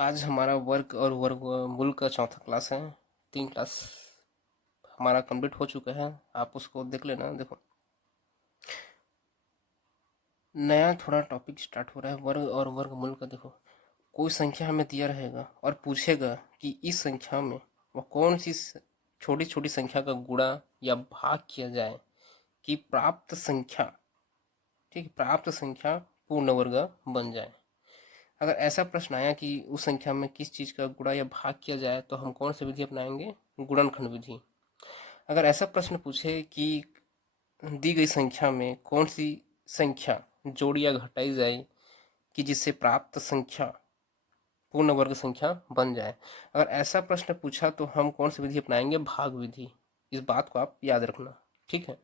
आज हमारा वर्ग और वर्गमूल का चौथा क्लास है। 3 क्लास हमारा कंप्लीट हो चुका है। आप उसको देख लेना। देखो, नया थोड़ा टॉपिक स्टार्ट हो रहा है वर्ग और वर्गमूल का। देखो, कोई संख्या हमें दिया रहेगा और पूछेगा कि इस संख्या में वो कौन सी छोटी छोटी संख्या का गुणा या भाग किया जाए कि प्राप्त संख्या, ठीक, प्राप्त संख्या पूर्ण वर्ग बन जाए। अगर ऐसा प्रश्न आया कि उस संख्या में किस चीज का गुणा या भाग किया जाए तो हम कौन सी विधि अपनाएंगे? गुणनखंड विधि। अगर ऐसा प्रश्न पूछे कि दी गई संख्या में कौन सी संख्या जोड़ी या घटाई जाए कि जिससे प्राप्त संख्या पूर्ण वर्ग संख्या बन जाए, अगर ऐसा प्रश्न पूछा तो हम कौन सी विधि अपनाएंगे? भाग विधि। इस बात को आप याद रखना, ठीक है।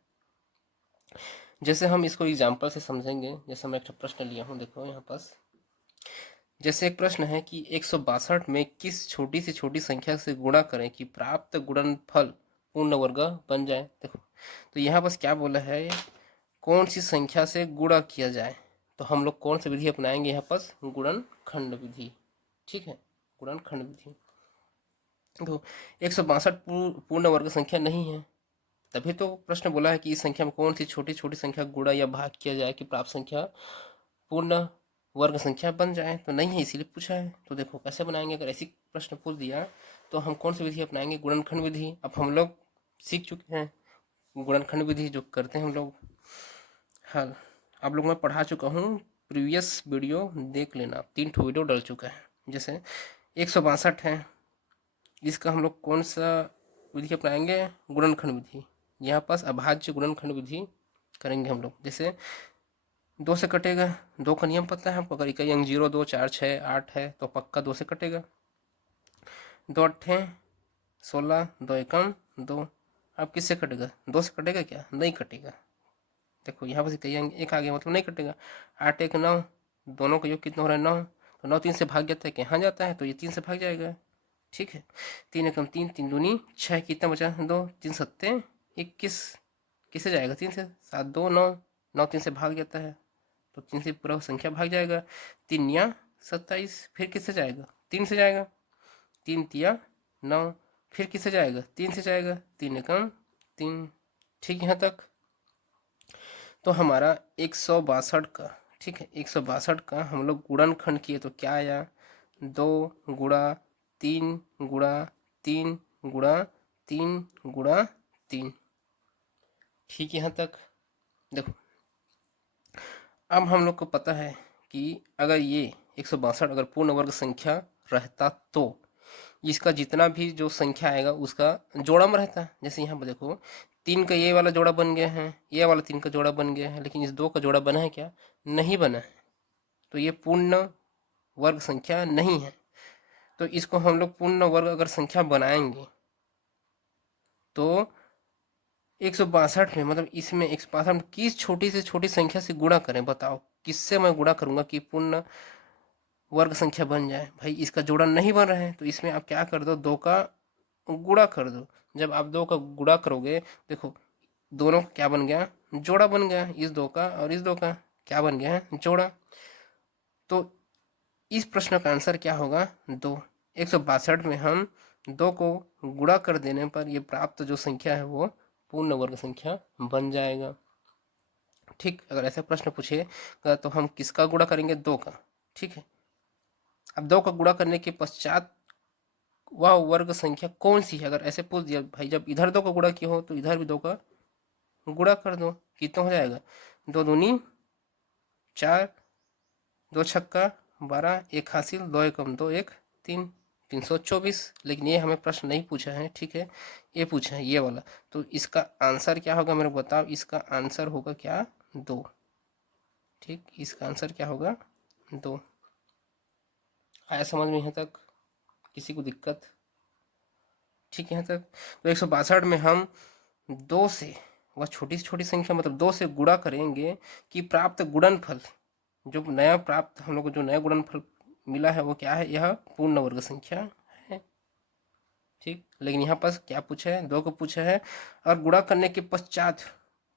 जैसे हम इसको एग्जाम्पल से समझेंगे। जैसे मैं एक प्रश्न लिया हूँ, देखो यहाँ पास। जैसे एक प्रश्न है कि 162 में किस छोटी से छोटी संख्या से गुणा करें कि प्राप्त गुणनफल पूर्ण वर्ग बन जाए। देखो, तो यहाँ बस क्या बोला है, कौन सी संख्या से गुणा किया जाए। तो हम लोग कौन सी विधि अपनाएंगे यहाँ पर? गुणनखंड विधि, ठीक है, गुणनखंड विधि। तो 162 पूर्ण वर्ग संख्या नहीं है, तभी तो प्रश्न बोला है कि इस संख्या में कौन सी छोटी छोटी संख्या गुणा या भाग किया जाए कि प्राप्त संख्या पूर्ण वर्ग संख्या बन जाए। तो नहीं है, इसीलिए पूछा है। तो देखो कैसे बनाएंगे। अगर ऐसी प्रश्न पूछ दिया तो हम कौन सी विधि अपनाएंगे? गुणनखंड विधि। अब हम लोग सीख चुके हैं गुणनखंड विधि जो करते हैं हम लोग। हाँ, आप लोग मैं पढ़ा चुका हूँ, प्रीवियस वीडियो देख लेना। 3 ठो वीडियो डल चुका है। जैसे 162 है, इसका हम लोग कौन सा विधि अपनाएंगे? गुणनखंड विधि। यहाँ पास अभाज्य गुणनखंड विधि करेंगे हम लोग। जैसे 2 से कटेगा, 2 का नियम पता है हमको। अगर इकाई अंक 0, 2, 4, 6, 8 है तो पक्का 2 से कटेगा। 2 अट्ठे 16, 2 एकम 2। अब किससे कटेगा? 2 से कटेगा क्या? नहीं कटेगा। देखो यहाँ पर इकाई अंक 1 आ गया, मतलब नहीं कटेगा। 8 1 9, दोनों का योग कितना हो रहा है? 9। तो 9 3 से भाग जाता है कि यहाँ जाता है, तो ये 3 से भाग जाएगा, ठीक है। 3 एकम 3, 3 दूनी 6, कितना बचा? 2, 3 सत्ते 21। किससे जाएगा? 3 से। 7 2 9, 9 3 से भाग जाता है, तो 3 से पूरा संख्या भाग जाएगा। 3 या 27, फिर किससे जाएगा? 3 से जाएगा। 3 तिया 9, फिर किससे जाएगा? 3 से जाएगा। 3 एकम 3, ठीक, यहाँ तक। तो हमारा 162 का, ठीक है, 162 का हम लोग गुणनखंड किए तो क्या आया? 2 गुणा 3 गुणा 3 गुणा 3 गुणा 3, ठीक, यहाँ तक। देखो, अब हम लोग को पता है कि अगर ये 162 अगर पूर्ण वर्ग संख्या रहता तो इसका जितना भी जो संख्या आएगा उसका जोड़ा में रहता। जैसे यहाँ पर देखो, 3 का ये वाला जोड़ा बन गया है, ये वाला 3 का जोड़ा बन गया है, लेकिन इस 2 का जोड़ा बना है क्या? नहीं बना है। तो ये पूर्ण वर्ग संख्या नहीं है। तो इसको हम लोग पूर्ण वर्ग अगर संख्या बनाएंगे तो 162 में, मतलब इसमें 162 में किस छोटी से छोटी संख्या से गुणा करें? बताओ किससे मैं गुणा करूंगा कि पूर्ण वर्ग संख्या बन जाए? भाई इसका जोड़ा नहीं बन रहा है, तो इसमें आप क्या कर दो? 2 का गुणा कर दो। जब आप 2 का गुणा करोगे, देखो दोनों का क्या बन गया? जोड़ा बन गया। इस 2 का और इस 2 का क्या बन गया है? जोड़ा। तो इस प्रश्न का आंसर क्या होगा? 2। 162 में हम 2 को गुणा कर देने पर ये प्राप्त जो संख्या है वो पूर्ण वर्ग संख्या बन जाएगा, ठीक। अगर ऐसा प्रश्न पूछेगा तो हम किसका गुणा करेंगे? 2 का, ठीक है। अब 2 का गुणा करने के पश्चात वह वर्ग संख्या कौन सी है? अगर ऐसे पूछ दिया, भाई जब इधर 2 का गुणा किया हो तो इधर भी 2 का गुणा कर दो। कितना हो जाएगा? 2 दूनी 4, 2 छक्का 12, 1 हासिल, 2 एकम 2, 1 3, 324। लेकिन ये हमें प्रश्न नहीं पूछा है, ठीक है, ये पूछा है ये वाला। तो इसका आंसर क्या होगा मेरे को बताओ? इसका आंसर होगा क्या? 2, ठीक। इसका आंसर क्या होगा? 2। आया समझ में यहाँ तक? किसी को दिक्कत? ठीक है, यहाँ तक। तो 162 में हम 2 से, वह छोटी से छोटी संख्या मतलब 2 से गुणा करेंगे कि प्राप्त गुणनफल, जो नया प्राप्त हम लोग को जो नया गुणनफल मिला है वो क्या है? यह पूर्ण वर्ग संख्या है, ठीक। लेकिन यहाँ पर क्या पूछा है? 2 को पूछा है। और गुणा करने के पश्चात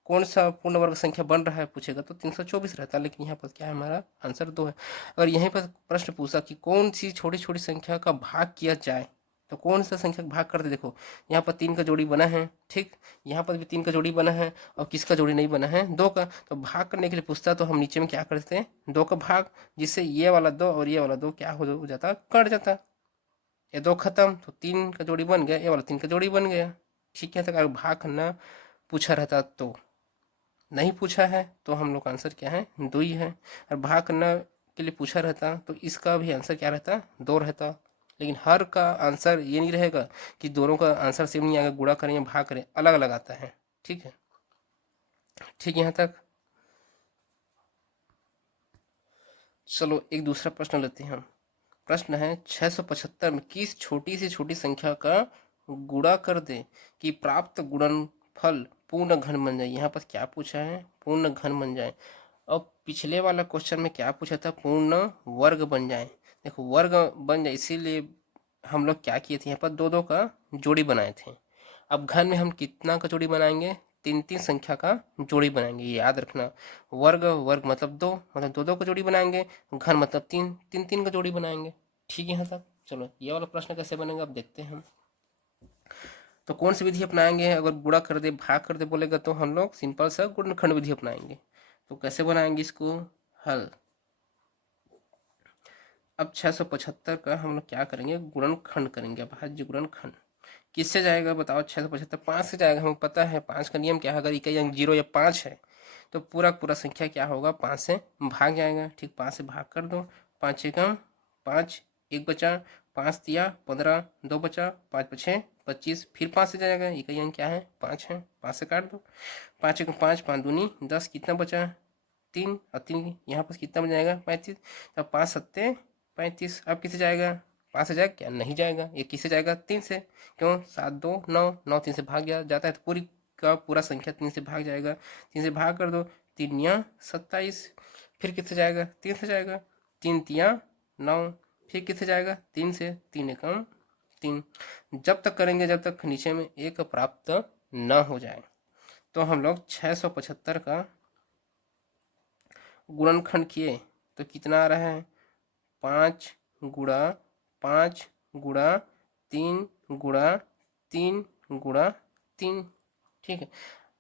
कौन सा पूर्ण वर्ग संख्या बन रहा है पूछेगा तो 324 रहता, लेकिन यहाँ पर क्या है, हमारा आंसर 2 है। अगर यहीं पर प्रश्न पूछा कि कौन सी छोटी छोटी संख्या का भाग किया जाए तो कौन सा संख्या का भाग करते, देखो यहाँ पर 3 का जोड़ी बना है, ठीक, यहाँ पर भी 3 का जोड़ी बना है, और किसका जोड़ी नहीं बना है, 2 का। तो भाग करने के लिए पूछता तो हम नीचे में क्या करते हैं, 2 का भाग, जिससे ये वाला 2 और ये वाला 2 क्या हो जाता, कट जाता। ये 2 खत्म तो 3 का जोड़ी बन गया, ये वाला 3 का जोड़ी बन गया, ठीक है। तो अगर भाग करना पूछा रहता तो, नहीं पूछा है तो हम लोग का आंसर क्या है, 2 ही है। और भाग करना के लिए पूछा रहता तो इसका भी आंसर क्या रहता, 2 रहता। लेकिन हर का आंसर ये नहीं रहेगा कि दोनों का आंसर सेम नहीं आएगा, गुणा करें या भाग करें, अलग अलग आता है, ठीक है। ठीक, यहाँ तक। चलो एक दूसरा प्रश्न लेते हैं हम। प्रश्न है 675 में किस छोटी से छोटी संख्या का गुणा कर दे कि प्राप्त गुणनफल पूर्ण घन बन जाए। यहाँ पर क्या पूछा है, पूर्ण घन बन जाए। अब पिछले वाला क्वेश्चन में क्या पूछा था, पूर्ण वर्ग बन जाए। देखो वर्ग बन जाए, इसीलिए हम लोग क्या किए थे, यहाँ पर 2 2 का जोड़ी बनाए थे। अब घन में हम कितना का जोड़ी बनाएंगे, 3 3 संख्या का जोड़ी बनाएंगे, ये याद रखना। वर्ग वर्ग मतलब 2, मतलब 2 2 का जोड़ी बनाएंगे, घन मतलब 3 3 3 का जोड़ी बनाएंगे, ठीक है। यहाँ तक चलो, ये वाला प्रश्न कैसे बनेगा अब देखते हैं हम। तो कौन सी विधि अपनाएंगे, अगर गुणा कर दे भाग कर दे बोलेगा तो हम लोग सिंपल सा गुणनखंड विधि अपनाएंगे। तो कैसे बनाएंगे इसको हल। अब 675 का हम लोग क्या करेंगे, गुणनखंड करेंगे, अभाज्य गुणनखंड। किससे जाएगा बताओ, 675 5 से जाएगा, हमें पता है 5 का नियम क्या है, अगर इकाई अंक 0 या 5 है तो पूरा पूरा संख्या क्या होगा, 5 से भाग जाएगा, ठीक। 5 से भाग कर दो, 5 एकम 5, 1 बचा, 5 दिया 15, 2 बचा, 5 पछे 25, फिर 5 से जाएगा, इकाई अंक क्या है 5 है, 5 से काट दो, 5 एकम 5, 5 दूनी 10, कितना बचा 3, और 3 यहाँ पर कितना बन जाएगा 35, तब 5 सत्ते 35। अब किसे जाएगा, 5 से जाएगा क्या, नहीं जाएगा, ये किससे जाएगा 3 से, क्यों 7 2 9, 9 3 से भाग गया जाता है तो पूरी का पूरा संख्या 3 से भाग जाएगा, 3 से भाग कर दो, 3 या 27, फिर किससे जाएगा 3 से जाएगा, 3 तिया 9, फिर किससे जाएगा 3 से, 3 एकम 3। जब तक करेंगे जब तक नीचे में एक प्राप्त न हो जाए। तो हम लोग 675 का गुणनखंड किए तो कितना आ रहा है, 5 गुणा 5 गुणा 3 गुणा 3 गुणा 3, ठीक है।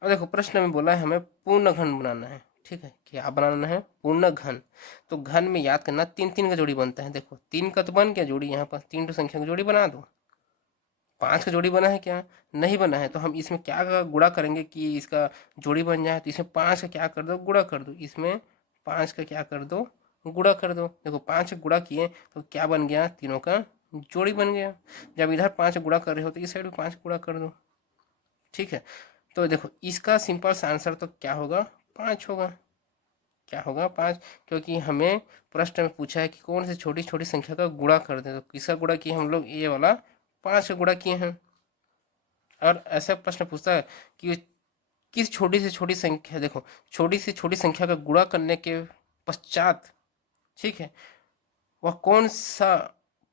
अब देखो प्रश्न में बोला है हमें पूर्ण घन बनाना है, ठीक है, क्या बनाना है, पूर्ण घन। तो घन में याद करना 3 3 का जोड़ी बनता है, देखो 3 का तो बन गया जोड़ी, यहाँ पर 3 तो संख्या का जोड़ी बना दो। 5 का जोड़ी बना है क्या, नहीं बना है, तो हम इसमें क्या गुणा करेंगे कि इसका जोड़ी बन जाए, तो इसमें 5 का क्या कर दो, गुणा कर दो, इसमें 5 का क्या कर दो, गुणा कर दो। देखो 5 का गुणा किए तो क्या बन गया, तीनों का जोड़ी बन गया। जब इधर 5 गुणा कर रहे हो तो इस साइड भी 5 गुणा कर दो, ठीक है। तो देखो इसका सिंपल सा आंसर तो क्या होगा, 5 होगा, क्या होगा 5, क्योंकि हमें प्रश्न में पूछा है कि कौन सी छोटी छोटी संख्या का गुणा कर दे, तो किसका गुणा किए हम लोग, ये वाला 5 का गुणा किए हैं। और ऐसा प्रश्न पूछता है कि किस छोटी से छोटी संख्या, देखो छोटी से छोटी संख्या का गुणा करने के पश्चात, ठीक है, वह कौन सा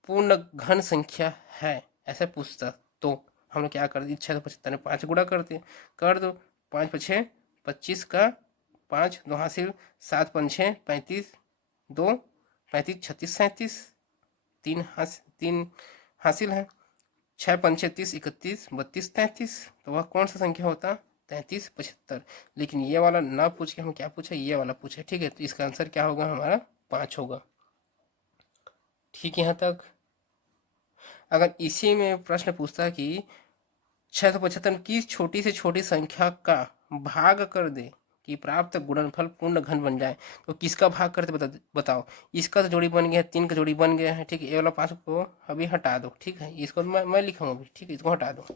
पूर्ण घन संख्या है, ऐसा पूछता। तो हम लोग क्या करते, 675 में 5 गुणा करते, कर दो, 5 पछे 25 का 5 दो हासिल, 7 पंछे 35, 2 35 36 37, 3 हासिल है, 6 पंचे 30 31 32 33, तो वह कौन सा संख्या होता, 33 75। लेकिन ये वाला ना पूछ के हम क्या पूछे, ये वाला पूछे, ठीक है। तो इसका आंसर क्या होगा हमारा 5 होगा, ठीक है। यहाँ तक अगर इसी में प्रश्न पूछता कि 675 की छोटी से छोटी संख्या का भाग कर दे कि प्राप्त गुणनफल पूर्ण घन बन जाए, तो किसका भाग करते बताओ। इसका तो जोड़ी बन गया है, 3 का जोड़ी बन गया है, ठीक है। ये वाला 5 को अभी हटा दो, ठीक है, इसको मैं लिखूंगा अभी, ठीक है, इसको हटा दो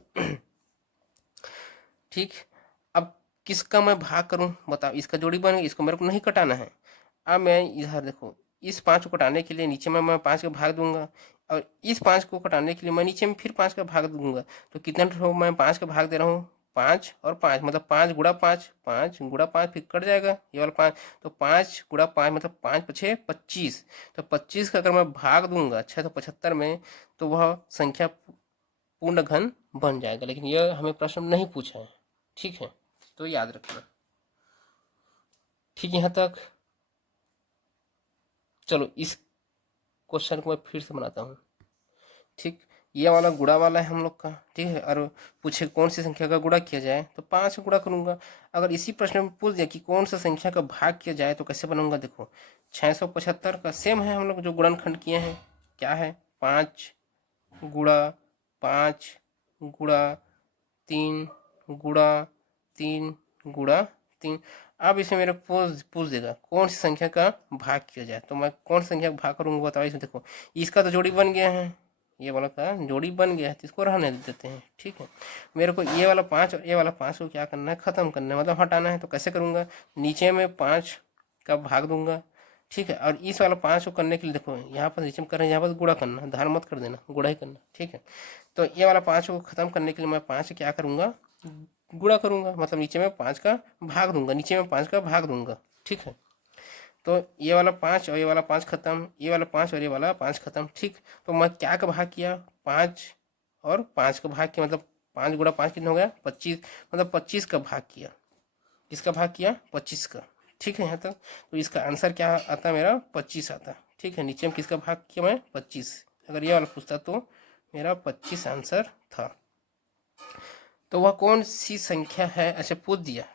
ठीक। अब किसका मैं भाग करूं बताओ, इसका जोड़ी बन गया, इसको मेरे को नहीं कटाना है। अब मैं इधर देखो इस 5 को कटाने के लिए नीचे में मैं 5 का भाग दूंगा, और इस 5 को कटाने के लिए मैं नीचे में फिर 5 का भाग दूंगा, तो कितना मैं 5 का भाग दे रहा हूँ, 5 और 5 मतलब 5 गुणा 5, 5 गुणा 5 फिर कट जाएगा ये वाला 5, तो 5 गुणा 5 मतलब 5 पछे 25, तो 25 का अगर मैं भाग दूंगा 675 में तो वह संख्या पूर्ण घन बन जाएगा। लेकिन यह हमें प्रश्न नहीं पूछा है, ठीक है, तो याद रखना। ठीक, यहाँ तक। चलो इस क्वेश्चन को मैं फिर से बनाता हूँ। ठीक, ये वाला गुणा वाला है हम लोग का, ठीक है। और पूछे कौन सी संख्या का गुणा किया जाए, तो 5 का गुणा करूंगा। अगर इसी प्रश्न में पूछ दिया कि कौन सा संख्या का भाग किया जाए, तो कैसे बनाऊंगा, देखो 675 का सेम है, हम लोग जो गुणनखंड किए हैं, क्या है, 5 गुणा 5 गुणा 3 गुणा 3 गुणा 3। अब इसमें मेरे पूछ पूछ देगा कौन सी संख्या का भाग किया जाए, तो मैं कौन सी संख्या का भाग करूंगा, बताओ। इसमें देखो इसका तो जोड़ी बन गया है, ये वाला का जोड़ी बन गया है, तो इसको रहने देते हैं। ठीक है, मेरे को ये वाला 5 और ये वाला 5 को क्या करना है, खत्म करना है, मतलब हटाना है। तो कैसे करूंगा, नीचे में 5 का भाग दूंगा, ठीक है। और इस वाला 5 को करने के लिए देखो यहाँ पर नीचे में कर रहे हैं, यहाँ पर गुणा करना, धार मत कर देना, गुणा ही करना, ठीक है। तो ये वाला 5 को खत्म करने के लिए मैं 5 क्या करूंगा, गुणा करूंगा, मतलब नीचे में 5 का भाग दूंगा, नीचे में 5 का भाग दूंगा, ठीक है। तो ये वाला 5 और ये वाला 5 खत्म, ये वाला 5 और ये वाला 5 खत्म, ठीक। तो मैं क्या का भाग किया, 5 और 5 का भाग किया, मतलब 5 गुणा 5 कितना हो गया, 25, मतलब 25 का भाग किया। किसका भाग किया, 25 का, ठीक है यहाँ तक। तो इसका आंसर क्या आता, मेरा 25 आता, ठीक है। नीचे में किसका भाग किया मैं, 25। अगर ये वाला पूछता तो मेरा 25 आंसर था। तो वह कौन सी संख्या है, ऐसे पूछ दिया,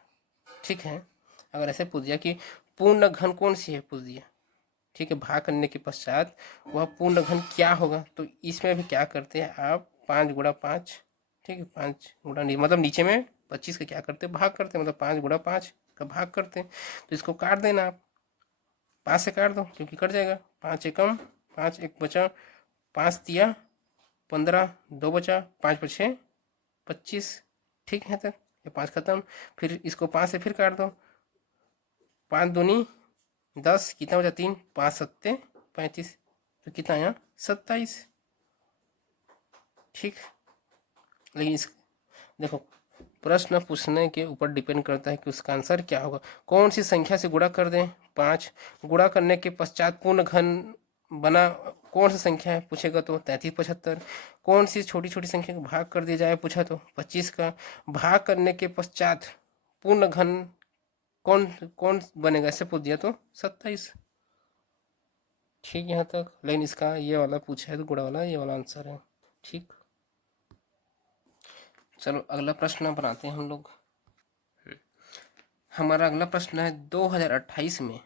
ठीक है। अगर ऐसे पूछ दिया कि पूर्ण घन कौन सी है, पूछ दिया, ठीक है। भाग करने के पश्चात वह पूर्ण घन क्या होगा, तो इसमें भी क्या करते हैं आप, 5 गुणा 5, ठीक है। 5 गुणा मतलब नीचे में 25 का क्या करते हैं, भाग करते हैं, मतलब 5 गुणा 5 का भाग करते हैं। तो इसको काट देना आप, 5 से काट दो क्योंकि कट जाएगा, 5 एकम 5 एक बचा, 5 दिया 15, 2 बचा, 5 पछे 25, ठीक है तक। ये 5 खत्म, फिर इसको 5 से फिर काट दो, 5 दूनी 10, कितना बचा 3, 5 सत्ते 35, तो कितना आया 27, ठीक। लेकिन इस देखो प्रश्न पूछने के ऊपर डिपेंड करता है कि उसका आंसर क्या होगा। कौन सी संख्या से गुणा कर दें, 5 गुणा करने के पश्चात पूर्ण घन बना, कौन सी संख्या है पूछेगा तो 33 75। कौन सी छोटी छोटी संख्या का भाग कर दिया जाए पूछा तो 25 का। भाग करने के पश्चात पूर्ण घन कौन कौन बनेगा, ऐसे पूछ दिया तो 27, ठीक। यहाँ तक, लेकिन इसका ये वाला पूछा है तो गुणा वाला ये वाला आंसर है, ठीक। चलो अगला प्रश्न बनाते हैं हम लोग। हमारा अगला प्रश्न है 2028 में,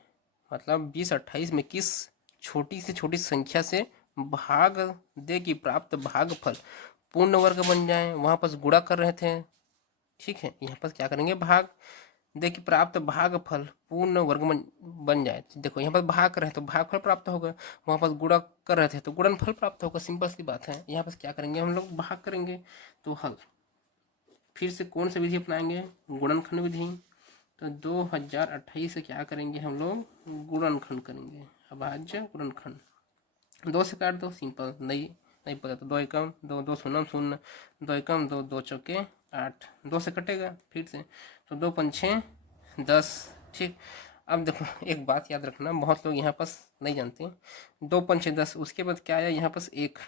मतलब 2028 में किस छोटी से छोटी संख्या से भाग दे कि प्राप्त भागफल पूर्ण वर्ग बन जाए। वहां पर गुणा कर रहे थे, ठीक है। यहाँ पर क्या करेंगे, भाग दे कि प्राप्त भागफल पूर्ण वर्ग बन जाए। देखो यहाँ पर भाग कर रहे हैं तो भागफल प्राप्त होगा, वहां पर गुणा कर रहे थे तो गुणनफल प्राप्त होगा, सिंपल सी बात है। यहाँ पर क्या करेंगे हम लोग, भाग करेंगे तो हल। फिर से कौन सी विधि अपनाएंगे, गुणनखंड विधि। तो 2028 से क्या करेंगे हम लोग, गुणनखंड करेंगे, अभाज्य गुणनखंड। 2 से काट दो, सिंपल, नहीं नहीं पता तो 2 एकम 2, 2 शून्य शून्य, 2 एकम 2, 2 चौके 8, 2 से कटेगा फिर से, तो 2 पंछे 10, ठीक। अब देखो एक बात याद रखना, बहुत लोग यहाँ पास नहीं जानते, 2 पंछे 10, उसके बाद क्या आया यहाँ पास 1।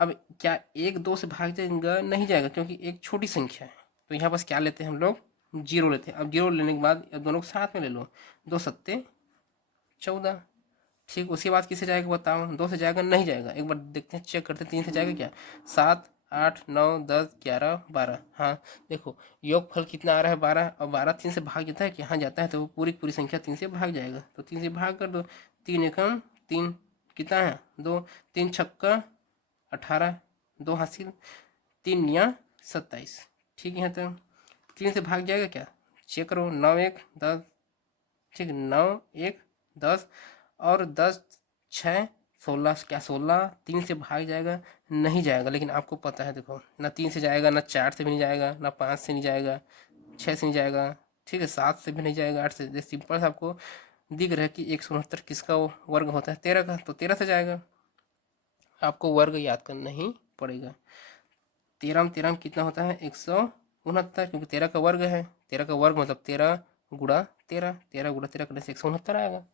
अब क्या 1 2 से भाग जाएगा, नहीं जाएगा, क्योंकि एक छोटी संख्या है। तो यहाँ पास क्या लेते हैं हम लोग, 0 लेते हैं। अब 0 लेने के बाद दोनों को साथ में ले लो, 2 सत्ते 14, ठीक। उसके बाद किसे जाएगा बताओ, 2 से जाएगा, नहीं जाएगा, एक बार देखते हैं, चेक करते हैं, 3 से जाएगा क्या, 7 8 9 10 11 12, हाँ। देखो योग फल कितना आ रहा है, 12, और 12 3 से भाग जाता है कि हाँ जाता है, तो पूरी पूरी संख्या 3 से भाग जाएगा, तो 3 से भाग कर दो, 3 एकम 3, कितना है 2, 3 छक्का 18, 2 हासिल, 3 निया 27, ठीक है। तो 3 से भाग जाएगा क्या, चेक करो, 9 1 10, ठीक, 9 1 10, और 10 6 16, क्या 16 3 से भाग जाएगा, नहीं जाएगा। लेकिन आपको पता है देखो, ना 3 से जाएगा, ना 4 से भी नहीं जाएगा, ना 5 से नहीं जाएगा, 6 से नहीं जाएगा, ठीक है, 7 से भी नहीं जाएगा, 8 से। सिंपल से आपको दिख रहा है कि 169 किसका वर्ग होता है, 13 का, तो 13 से जाएगा। आपको वर्ग याद करना ही पड़ेगा। 13 में 13 में कितना होता है, 169, क्योंकि 13 का वर्ग है, 13 का वर्ग मतलब 13 गुणा 13, 13 गुणा 13 करने से 169 आएगा।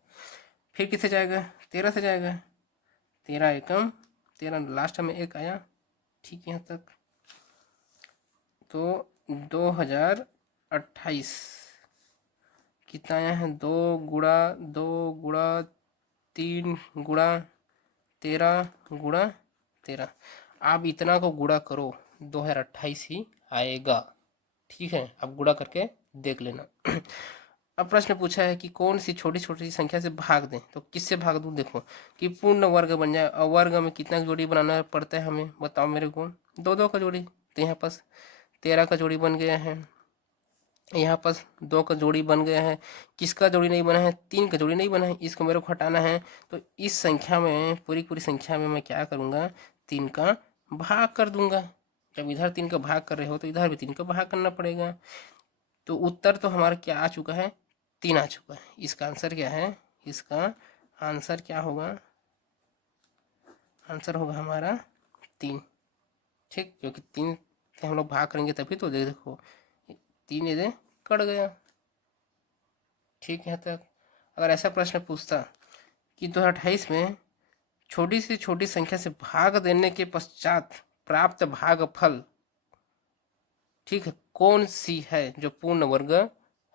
फिर किससे जाएगा, 13 से जाएगा, 13 एकम 13, लास्ट में 1 आया, ठीक यहाँ तक। तो 2028 कितना आया है, 2 गुणा 3 गुणा 13 गुणा 13। आप इतना को गुणा करो, 2028 ही आएगा। ठीक है, आप गुणा करके देख लेना। अब प्रश्न पूछा है कि कौन सी छोटी छोटी संख्या से भाग दें, तो किससे भाग दूं? देखो कि पूर्ण वर्ग बन जाए, और वर्ग में कितना जोड़ी बनाना पड़ता है हमें, बताओ मेरे को। 2 का जोड़ी, तो यहाँ पास 13 का जोड़ी बन गया है, यहाँ पास 2 का जोड़ी बन गया है। किसका जोड़ी नहीं बना है? 3 का जोड़ी नहीं बना है, इसको मेरे को हटाना है। तो इस संख्या में, पूरी पूरी संख्या में मैं क्या करूँगा, 3 का भाग कर दूंगा। जब इधर 3 का भाग कर रहे हो तो इधर भी 3 का भाग करना पड़ेगा। तो उत्तर तो हमारा क्या आ चुका है, 3 आ चुका है। इसका आंसर क्या है? इसका आंसर क्या होगा? आंसर होगा हमारा 3। ठीक, क्योंकि 3 से हम लोग भाग करेंगे तभी तो, देखो 3 इधर कट गया। ठीक है, तक अगर ऐसा प्रश्न पूछता कि 2028 में छोटी से छोटी संख्या से भाग देने के पश्चात प्राप्त भागफल, ठीक है, कौन सी है जो पूर्ण वर्ग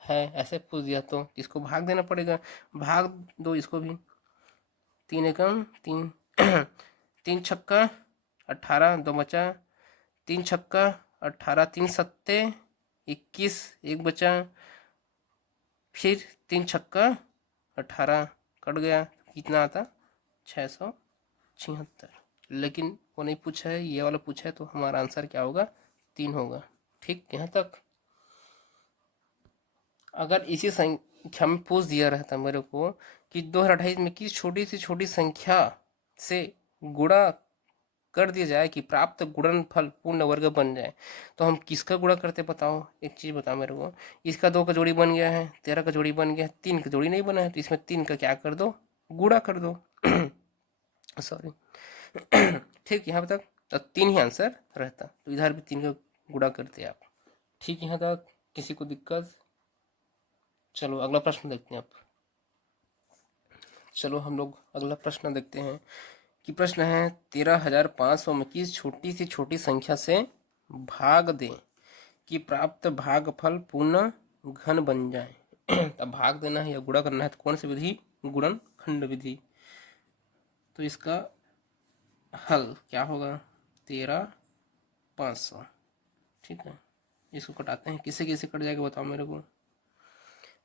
है, ऐसे पूछ दिया तो इसको भाग देना पड़ेगा। भाग दो इसको भी, 3 एकम 3, 3 छक्का 18, 2 बचा, 3 छक्का 18, 3 सत्ते 21, 1 बचा, फिर 3 छक्का 18 कट गया, कितना आता? 676। लेकिन वो नहीं पूछा है, ये वाला पूछा है, तो हमारा आंसर क्या होगा? 3 होगा। ठीक, यहाँ तक। अगर इसी संख्या में पूछ दिया रहता मेरे को कि 2028 में किस छोटी सी छोटी संख्या से गुणा कर दिया जाए कि प्राप्त गुणनफल पूर्ण वर्ग बन जाए, तो हम किसका गुणा करते बताओ? एक चीज बताओ मेरे को। इसका 2 का जोड़ी बन गया है, 13 का जोड़ी बन गया है, 3 का जोड़ी नहीं बना है, तो इसमें 3 का क्या कर दो? गुणा कर दो। सॉरी। ठीक, यहाँ तक तो 3 ही आंसर रहता, तो इधर भी 3 का गुणा करते आप। ठीक, यहाँ तक किसी को दिक्कत? चलो अगला प्रश्न देखते हैं आप। चलो हम लोग अगला प्रश्न देखते हैं कि प्रश्न है 13,500 में किस छोटी से छोटी संख्या से भाग दें कि प्राप्त भागफल पूर्ण घन बन जाए। अब भाग देना है या गुणा करना है, तो कौन सी विधि? गुणनखंड विधि। तो इसका हल क्या होगा? 13,500। ठीक है, इसको कटाते हैं, किससे किससे कट जाएगा बताओ मेरे को।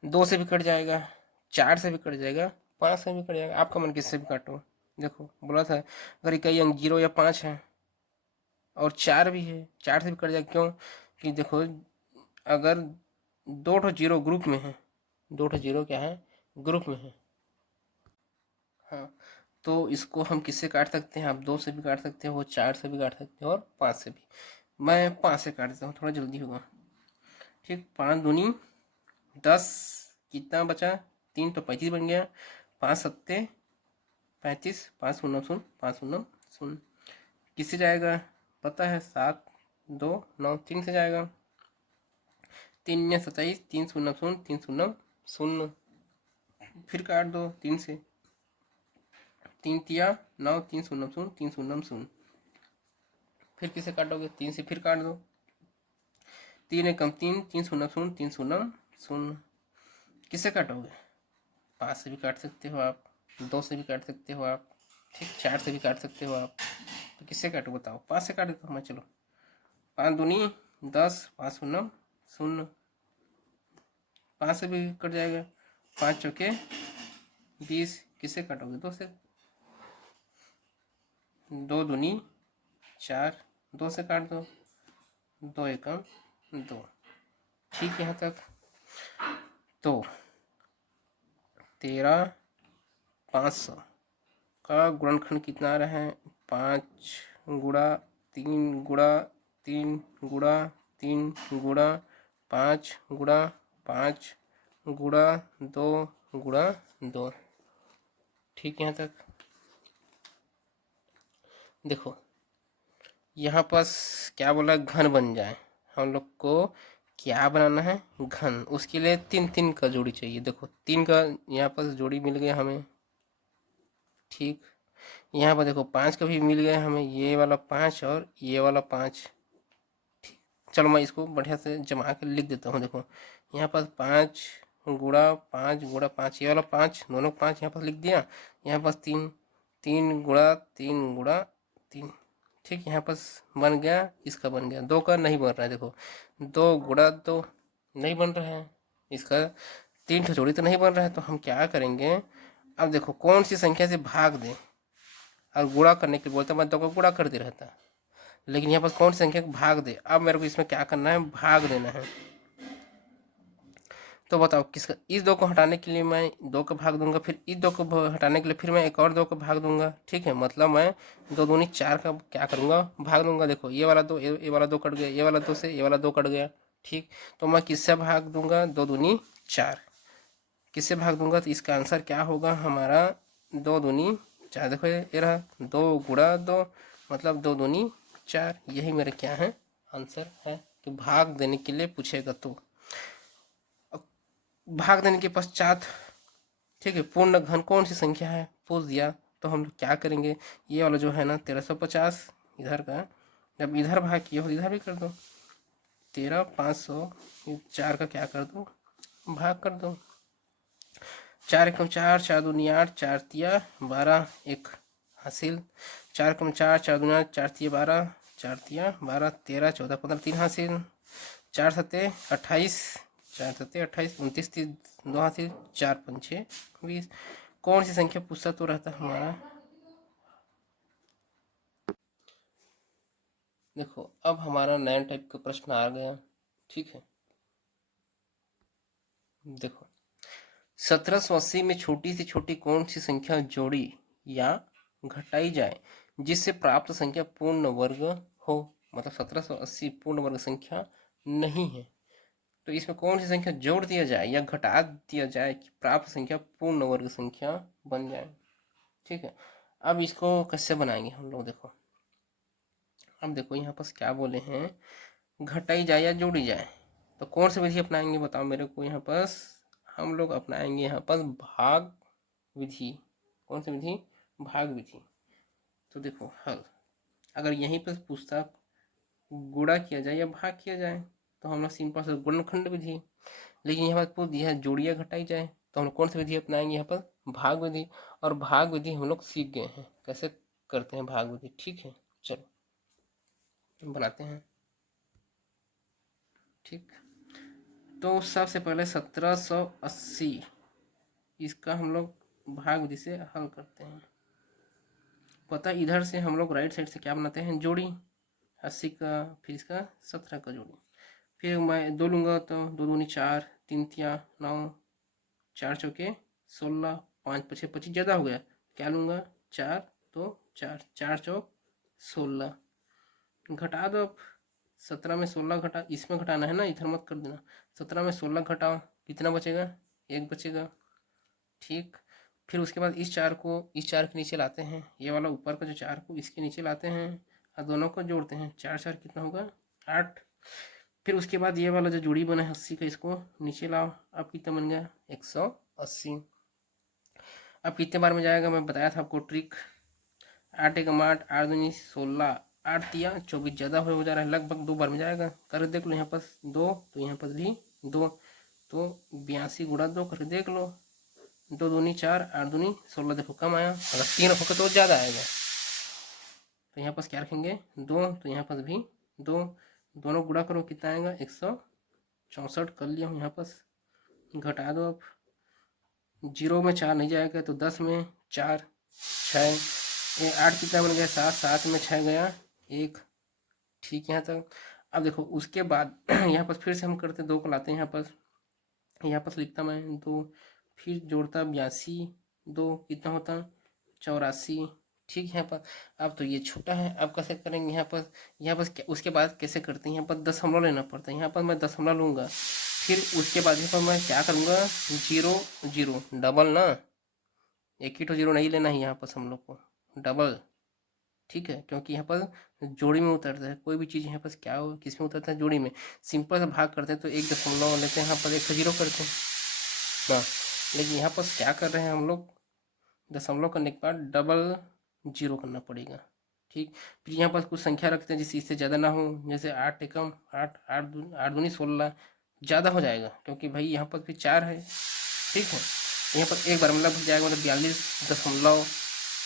2 से भी कट जाएगा, 4 से भी कट जाएगा, 5 से भी कट जाएगा, आपका मन किससे भी काटो। देखो बोला था अगर इकाई अंक 0 या 5 है और 4 भी है, 4 से भी कट जाएगा। क्यों? कि देखो अगर 2 जीरो ग्रुप में है, 2 जीरो क्या है? ग्रुप में है। हाँ, तो इसको हम किससे काट सकते हैं? आप 2 से भी काट सकते हो, 4 से भी काट सकते हो, और 5 से भी। मैं 5 से काट देता हूँ, थोड़ा जल्दी होगा। ठीक, 5 दूनी 10, कितना बचा? 3, तो 35 बन गया। 5 सत्ते 35, 5 शून्य शून्य, 5 शून्य शून्य। किससे जाएगा पता है? 7, 2, 9, 3 से जाएगा। 3 या 27, 3 शून्य शून्य, 3 शून्य शून्य। फिर काट दो 3 से, 3 तिया 9, 3 शून्य शून्य, 3 शून्य शून्य। फिर किसे काटोगे? 3 से फिर काट दो, 3 एकम 3, 3 शून्य शून्य, 3 शून्य शून्य। किससे काटोगे? 5 से भी काट सकते हो आप, 2 से भी काट सकते हो आप, ठीक, 4 से भी काट सकते हो आप। तो किससे काटो बताओ? 5 से काट देता हूँ मैं। चलो, 5 दूनी 10, 5 शून्य शून्य, 5 से भी कट जाएगा। 5 चौके 20, किससे काटोगे? 2 से। 2 दूनी 4, 2 से काट दो, 2 एकम 2। ठीक, यहाँ तक। तो 13,500 का गुणनखंड कितना आ रहा है? 5 गुणा 3 गुणा 3 गुणा 3 गुणा 5 गुणा 5 गुणा 2 गुणा 2। ठीक, यहाँ तक। देखो यहाँ पास क्या बोला? घन बन जाए। हम लोग को क्या बनाना है? घन। उसके लिए 3 का जोड़ी चाहिए। देखो 3 का यहाँ पास जोड़ी मिल गया हमें। ठीक, यहाँ पर देखो 5 का भी मिल गया हमें, ये वाला 5 और ये वाला 5। ठीक, चलो मैं इसको बढ़िया से जमा के लिख देता हूँ। देखो यहाँ पर 5 गुणा 5 गुणा 5, ये वाला 5 दोनों 5 यहाँ पर लिख दिया, यहाँ पर 3 3 गुणा 3 गुणा 3, ठीक। यहाँ पर बन गया, इसका बन गया, 2 का नहीं बन रहा है, देखो 2 गुणा 2 नहीं बन रहा है, इसका 3 ठो जोड़ी तो नहीं बन रहा है। तो हम क्या करेंगे, अब देखो कौन सी संख्या से भाग दें, और गुणा करने के लिए बोलते मैं 2 को गुणा कर दे रहता, लेकिन यहाँ पर कौन सी संख्या को भाग दे। अब मेरे को इसमें क्या करना है, भाग देना है। तो बताओ किसका, इस 2 को हटाने के लिए मैं 2 का भाग दूंगा, फिर इस 2 को हटाने के लिए फिर मैं एक और 2 को भाग दूंगा, ठीक है। मतलब मैं 2 दूनी 4 का क्या करूंगा, भाग दूंगा। देखो ये वाला 2, ये वाला 2 कट गया, ये वाला 2 से ये वाला 2 कट गया, ठीक। तो मैं किससे भाग दूंगा, 2 दूनी 4, किससे भाग दूंगा। तो इसका आंसर क्या होगा हमारा, 2 दूनी 4। देखो ये रहा 2 गुणा 2, मतलब 2 दूनी 4। यही मेरा क्या है, आंसर है कि भाग देने के लिए पूछेगा तो भाग देने के पश्चात, ठीक है, पूर्ण घन कौन सी संख्या है पूछ दिया। तो हम लोग क्या करेंगे, ये वाला जो है ना 1350 इधर का, जब इधर भाग किए हो इधर भी कर दो, 13 500, 4 का क्या कर दो, भाग कर दो। 4 एकम 4, 4 दूनी 8, 4 तिया 12, एक हासिल। 4 एकम 4, 4 दूनी 8, 4 तिया 12, 4 तिया 12, 13 14 15, 3 हासिल। 4 सत्ते 28, 4 सत्ते 28, 29 30 2 हासिल, 4 पंचे 20। कौन सी संख्या पूछता तो रहता हमारा। देखो अब हमारा नया टाइप का प्रश्न आ गया, ठीक है। देखो 1780 में छोटी से छोटी कौन सी संख्या जोड़ी या घटाई जाए जिससे प्राप्त संख्या पूर्ण वर्ग हो। मतलब 1780 पूर्ण वर्ग संख्या नहीं है, तो इसमें कौन सी संख्या जोड़ दिया जाए या घटा दिया जाए कि प्राप्त संख्या पूर्ण वर्ग संख्या बन जाए, ठीक है। अब इसको कैसे बनाएंगे हम लोग, देखो अब देखो यहाँ पर क्या बोले हैं, घटाई जाए या जोड़ी जाए, तो कौन सी विधि अपनाएंगे बताओ मेरे को। यहाँ पर हम लोग अपनाएंगे यहाँ पर भाग विधि। कौन सी विधि, भाग विधि। तो देखो हल, अगर यहीं पर पूछता गुणा किया जाए या भाग किया जाए तो हम लोग सिंपल से गुणनखंड विधि, लेकिन यहाँ पर पूछ दिया है जोड़िया घटाई जाए, तो हम लोग कौन सी विधि अपनाएंगे यहाँ पर, भाग विधि। और भाग विधि हम लोग सीख गए हैं कैसे करते हैं भाग विधि, ठीक है। चलो बनाते हैं, ठीक। तो सबसे पहले 1780 इसका हम लोग भाग विधि से हल करते हैं। पता इधर से हम लोग राइट साइड से क्या बनाते हैं, जोड़ी 80 का, फिर इसका 17 का जोड़ी। फिर मैं 2 लूँगा तो 2 दूनी 4, 3 तिया 9, 4 चौके 16, 5 पछे 25 ज़्यादा हो गया, क्या लूँगा 4 तो 4, 4 चौक 16। घटा दो अब, 17 में 16 घटा, इसमें घटाना है ना, इधर मत कर देना। 17 में 16 घटाओ, कितना बचेगा, 1 बचेगा, ठीक। फिर उसके बाद इस 4 को इस 4 के नीचे लाते हैं, ये वाला ऊपर का जो 4 को इसके नीचे लाते हैं और दोनों को जोड़ते हैं, 4 4 कितना होगा 8। फिर उसके बाद ये वाला जो जोड़ी बना है 80 का, इसको नीचे लाओ, अब कितना बन गया 180। अब कितने बार में जाएगा, मैं बताया था आपको ट्रिक, 8 एकम 8, 8 दूनी 16, 8 तिया 24, ज़्यादा हो जा रहा है, लगभग 2 बार में जाएगा। कर देख लो, यहाँ पर 2 तो यहाँ पर भी 2, तो 82 गुणा 2 करके देख लो, 2 दूनी 4, 8 दूनी 16, देखो कम आया। अगर 3 रखोगे तो ज़्यादा आएगा, तो यहाँ पर क्या रखेंगे 2, तो यहाँ पर भी 2, दोनों गुणा करो कितना आएगा 164 कर लिया हूँ। यहाँ पर घटा दो, अब 0 में 4 नहीं जाएगा तो 10 में 4 6, ये 8 कितना बन गया 7, 7 में 6 गया 1, ठीक। यहाँ तक अब देखो उसके बाद यहाँ पर फिर से हम करते 2 को लाते हैं यहाँ पर लिखता मैं 2, फिर जोड़ता 82, 2 कितना होता 84, ठीक। यहाँ पर अब तो ये छोटा है, अब कैसे करेंगे यहाँ पर उसके बाद कैसे करते हैं, यहाँ पर दशमलव लेना पड़ता है, यहाँ पर मैं दशमलव लूँगा, फिर उसके बाद यहाँ पर मैं क्या करूँगा 0 0 डबल ना, एक ही तो 0 नहीं लेना है यहाँ पर हम लोग को, डबल, ठीक है। क्योंकि यहाँ पर जोड़ी में उतरता है कोई भी चीज़, यहाँ पर क्या हो किस में उतरता है, जोड़ी में। सिंपल से भाग करते हैं तो 1 दशमलव लेते हैं, यहाँ पर 1 से 0 करते हैं ना, लेकिन यहाँ पर क्या कर रहे हैं हम लोग, दशमलव करने के बाद डबल 0 करना पड़ेगा, ठीक। फिर यहाँ पर कुछ संख्या रखते हैं जिससे इससे ज़्यादा ना हो, जैसे 8 एकम 8, 8 दूनी 16, ज़्यादा हो जाएगा, क्योंकि भाई यहाँ पर भी 4 है, ठीक है। यहाँ पर एक बार मतलब जाएगा, मतलब 42 दशमलव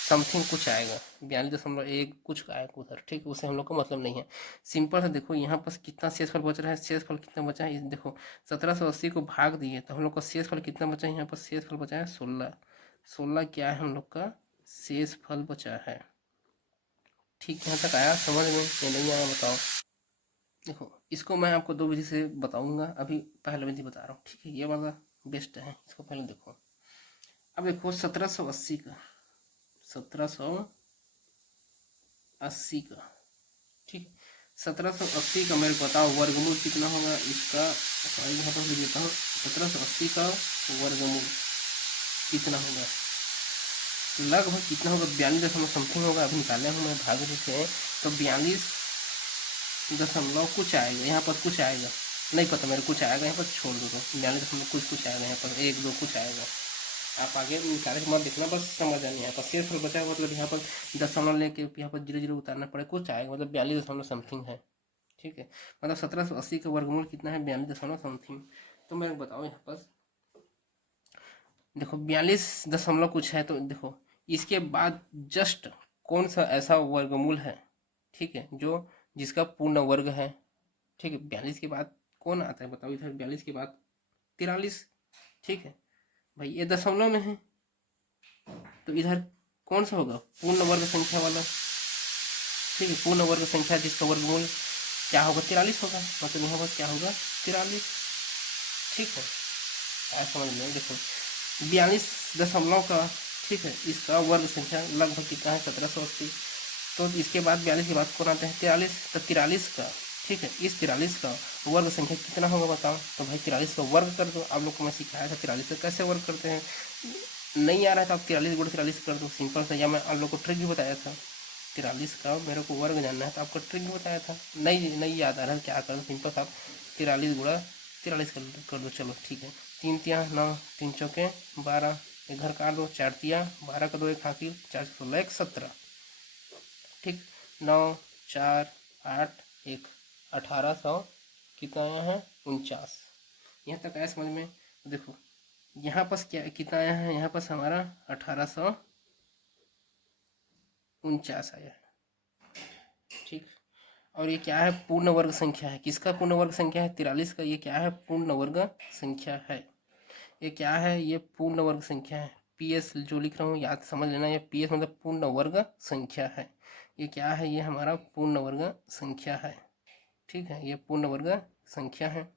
समथिंग कुछ आएगा, 42.1 कुछ आएगा उधर, ठीक है। उसे हम लोग को मतलब नहीं है। सिंपल से देखो यहाँ पर कितना शेषफल बच रहा है, शेषफल कितना बचा है, देखो 1780 को भाग दिए तो हम लोग का शेषफल कितना बचा है, यहाँ पर शेषफल बचा है 16। 16 क्या है हम लोग का शेषफल बचा है, ठीक। यहाँ तक आया समझ में या नहीं आया बताओ। देखो इसको मैं आपको दो विधि से बताऊंगा, अभी पहला विधि बता रहा हूँ, ठीक है। ये वाला बेस्ट है, इसको पहले देखो। अब देखो 1780 का, 1780 का, ठीक। 1780 का मेरे को बताओ वर्गमूल कितना होगा इसका, सॉरी यहाँ पर लिख देता हूँ। 1780 का वर्गमूल कितना होगा, लगभग कितना होगा, 42 समथिंग होगा। अभी निकाले हूँ मैं भाग से, तो 42 दशमलव कुछ आएगा, यहाँ पर कुछ आएगा, नहीं पता मेरे, कुछ आएगा यहाँ पर, छोड़ दो। तो 42 दशमलव कुछ आएगा, यहाँ पर 1 2 कुछ आएगा। आप आगे निकाले के मत देखना, बस समझ आने। यहाँ पर शेषफल बचा है, मतलब यहाँ पर दशमलव लेके यहाँ पर 0 0 उतारना पड़े, कुछ आएगा, मतलब 42 दशमलव समथिंग है, ठीक है। मतलब 1780 का वर्गमूल कितना है, 42 दशमलव समथिंग। तो मेरे बताओ यहाँ पर देखो 42 दशमलव कुछ है, तो देखो इसके बाद जस्ट कौन सा ऐसा वर्गमूल है, ठीक है, जो जिसका पूर्ण वर्ग है, ठीक है। 42 के बाद कौन आता है बताओ, इधर 42 के बाद 43, ठीक है भाई, ये दशमलव में है, तो इधर कौन सा होगा पूर्ण वर्ग संख्या वाला, ठीक है। पूर्ण वर्ग संख्या जिसका वर्गमूल क्या होगा 43 होगा, मतलब यहाँ पर क्या होगा 43, ठीक है। क्या समझ में, देखो 42 दशमलव का, ठीक है, इसका वर्ग संख्या लगभग कितना है 1780। तो इसके बाद 42 के बाद कौन आता है 43, तो 43 का, ठीक है, इस 43 का वर्ग संख्या कितना होगा बताओ। तो भाई 43 का वर्ग कर दो, आप लोग को मैं सिखाया था 43 का कैसे वर्ग करते हैं, नहीं आ रहा था, आप 43 गुण 43 कर दो, सिंपल सा। या मैं आप लोग को ट्रिक भी बताया था, 43 का मेरे को वर्ग जानना है, तो आपको ट्रिक भी बताया था, नहीं याद आ रहा है क्या कर दो, सिंपल सा 43 गुणा 43 कर दो, चलो ठीक है। 3 तिया 9, 3 चौके 12, एक घर काट दो, 4 तिया 12 का 2 एक हाथी, 4 16 1 17, ठीक। 9 4 8 1 1800 कितना आया है 49। यहाँ तक आया समझ में। देखो यहाँ पास क्या कितना आया है, यहाँ पास हमारा 1849 आया है, ठीक। और ये क्या है पूर्ण वर्ग संख्या है, किसका पूर्ण वर्ग संख्या है 43 का, ये क्या है पूर्ण वर्ग संख्या है। ये क्या है, ये पूर्ण वर्ग संख्या है। पीएस जो लिख रहा हूँ याद समझ लेना, ये पीएस मतलब पूर्ण वर्ग संख्या है। ये क्या है, ये हमारा पूर्ण वर्ग संख्या है, ठीक है, ये पूर्ण वर्ग संख्या है,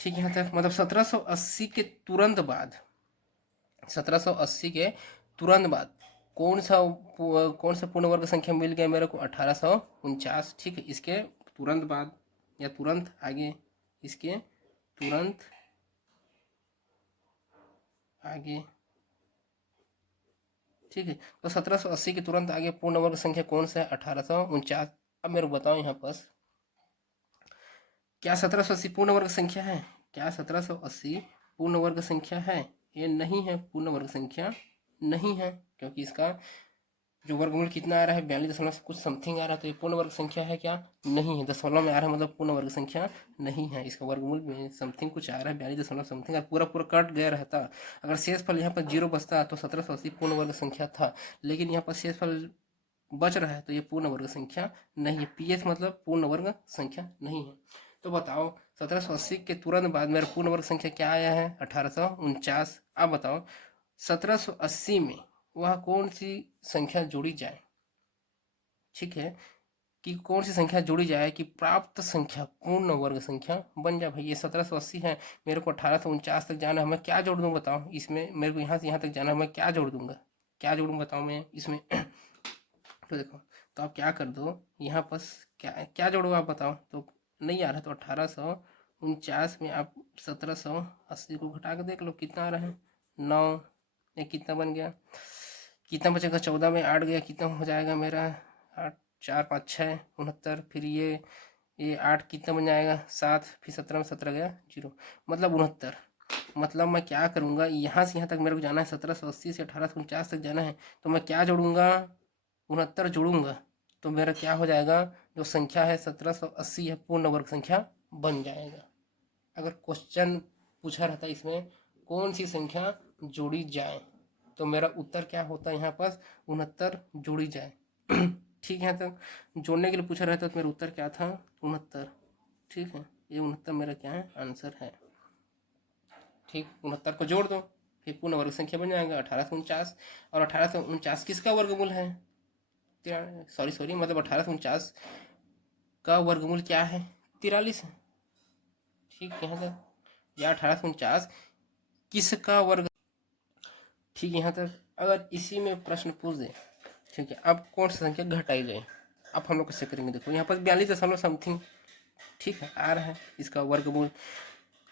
ठीक है। यहाँ तक मतलब 1780 के तुरंत बाद, 1780 के तुरंत बाद कौन सा पूर्ण वर्ग संख्या मिल गया मेरे को 1849, ठीक है। इसके तुरंत बाद या तुरंत आगे, इसके तुरंत आगे, ठीक है। तो 1780 के तुरंत आगे पूर्ण वर्ग संख्या कौन सा है 1849। अब मेरे को बताओ यहाँ पास क्या 1780 पूर्ण वर्ग संख्या है, क्या 1780 पूर्ण वर्ग संख्या है, ये नहीं है, पूर्ण वर्ग संख्या नहीं है, क्योंकि इसका जो वर्गमूल कितना आ रहा है 42 दशमलव कुछ समथिंग आ रहा है, तो ये पूर्ण वर्ग संख्या है क्या, नहीं है। दशमलव में आ रहा है मतलब पूर्ण वर्ग संख्या नहीं है, इसका वर्गमूल में समथिंग कुछ आ रहा है 42 दशमलव समथिंग, और पूरा पूरा कट गया रहता, अगर शेषफल यहाँ पर 0 बचता तो 1780 पूर्ण वर्ग संख्या था, लेकिन यहाँ पर शेषफल बच रहा है, तो ये पूर्ण वर्ग संख्या नहीं है। पीएच मतलब पूर्ण वर्ग संख्या नहीं है। तो बताओ 1780 के तुरंत बाद मेरा पूर्ण वर्ग संख्या क्या आया है 1849। अब बताओ 1780 में वह कौन सी संख्या जोड़ी जाए, ठीक है, कि कौन सी संख्या जोड़ी जाए कि प्राप्त संख्या पूर्ण वर्ग संख्या बन जाए। भाई ये 1780 है, मेरे को 1849 तक जाना है, मैं क्या जोड़ दूँ बताओ इसमें, मेरे को यहाँ से यहाँ तक जाना है, मैं क्या जोड़ दूंगा, क्या जोड़ूँ बताओ मैं इसमें तो देखो, तो आप क्या कर दो यहाँ पर, क्या क्या जोड़ो आप बताओ, तो नहीं आ रहा, तो 1849 में आप 1780 को घटा के देख लो कितना आ रहा है 9, ये कितना बन गया, कितना बचेगा 14 में 8 गया, कितना हो जाएगा मेरा 8 4 5 6 69, फिर ये 8 कितना बन जाएगा 7, फिर 17 में 17 गया 0, मतलब 69। मतलब मैं क्या करूँगा यहाँ से यहाँ तक मेरे को जाना है 1780 से 1849 तक जाना है, तो मैं क्या जोड़ूंगा 69 जोड़ूंगा, तो मेरा क्या हो जाएगा जो संख्या है 1780 है पूर्ण वर्ग संख्या बन जाएगा। अगर क्वेश्चन पूछा रहता इसमें कौन सी संख्या जोड़ी जाए, तो मेरा उत्तर क्या होता है यहाँ पर 69 जोड़ी जाए। ठीक है, तो जोड़ने के लिए पूछा रहता तो मेरा उत्तर क्या था 69। ठीक है, ये 69 मेरा क्या है आंसर है। ठीक, 69 को जोड़ दो, फिर पूर्ण वर्ग संख्या बन जाएगा 1849। और 1849 किसका वर्गमूल है? सॉरी मतलब 1849 का वर्गमूल क्या है? 43 है। ठीक, यहाँ तक या 1849 किसका वर्ग। ठीक, यहाँ तक अगर इसी में प्रश्न पूछ दे, ठीक है, अब कौन सी संख्या घटाई जाए, अब हम लोग कैसे करेंगे? देखो यहाँ पर 42 ठीक है आ रहा है इसका वर्गमूल,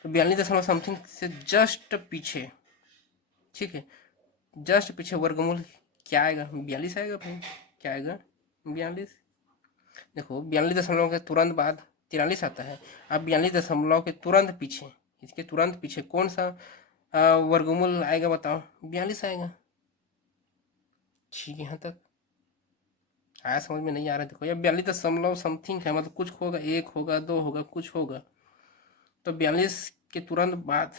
तो 42 से जस्ट पीछे, ठीक है, जस्ट पीछे वर्गमूल क्या आएगा? 42 आएगा भाई। क्या आएगा? 42। देखो 42 के तुरंत बाद 43 आता है। अब 42 के तुरंत पीछे, इसके तुरंत पीछे कौन सा वर्गमूल आएगा बताओ? 42 आएगा। ठीक है, यहाँ तक आया समझ में? नहीं आ रहा? देखो ये 42 है, मतलब कुछ होगा, 1 होगा, 2 होगा, कुछ होगा। तो 42 के तुरंत बाद,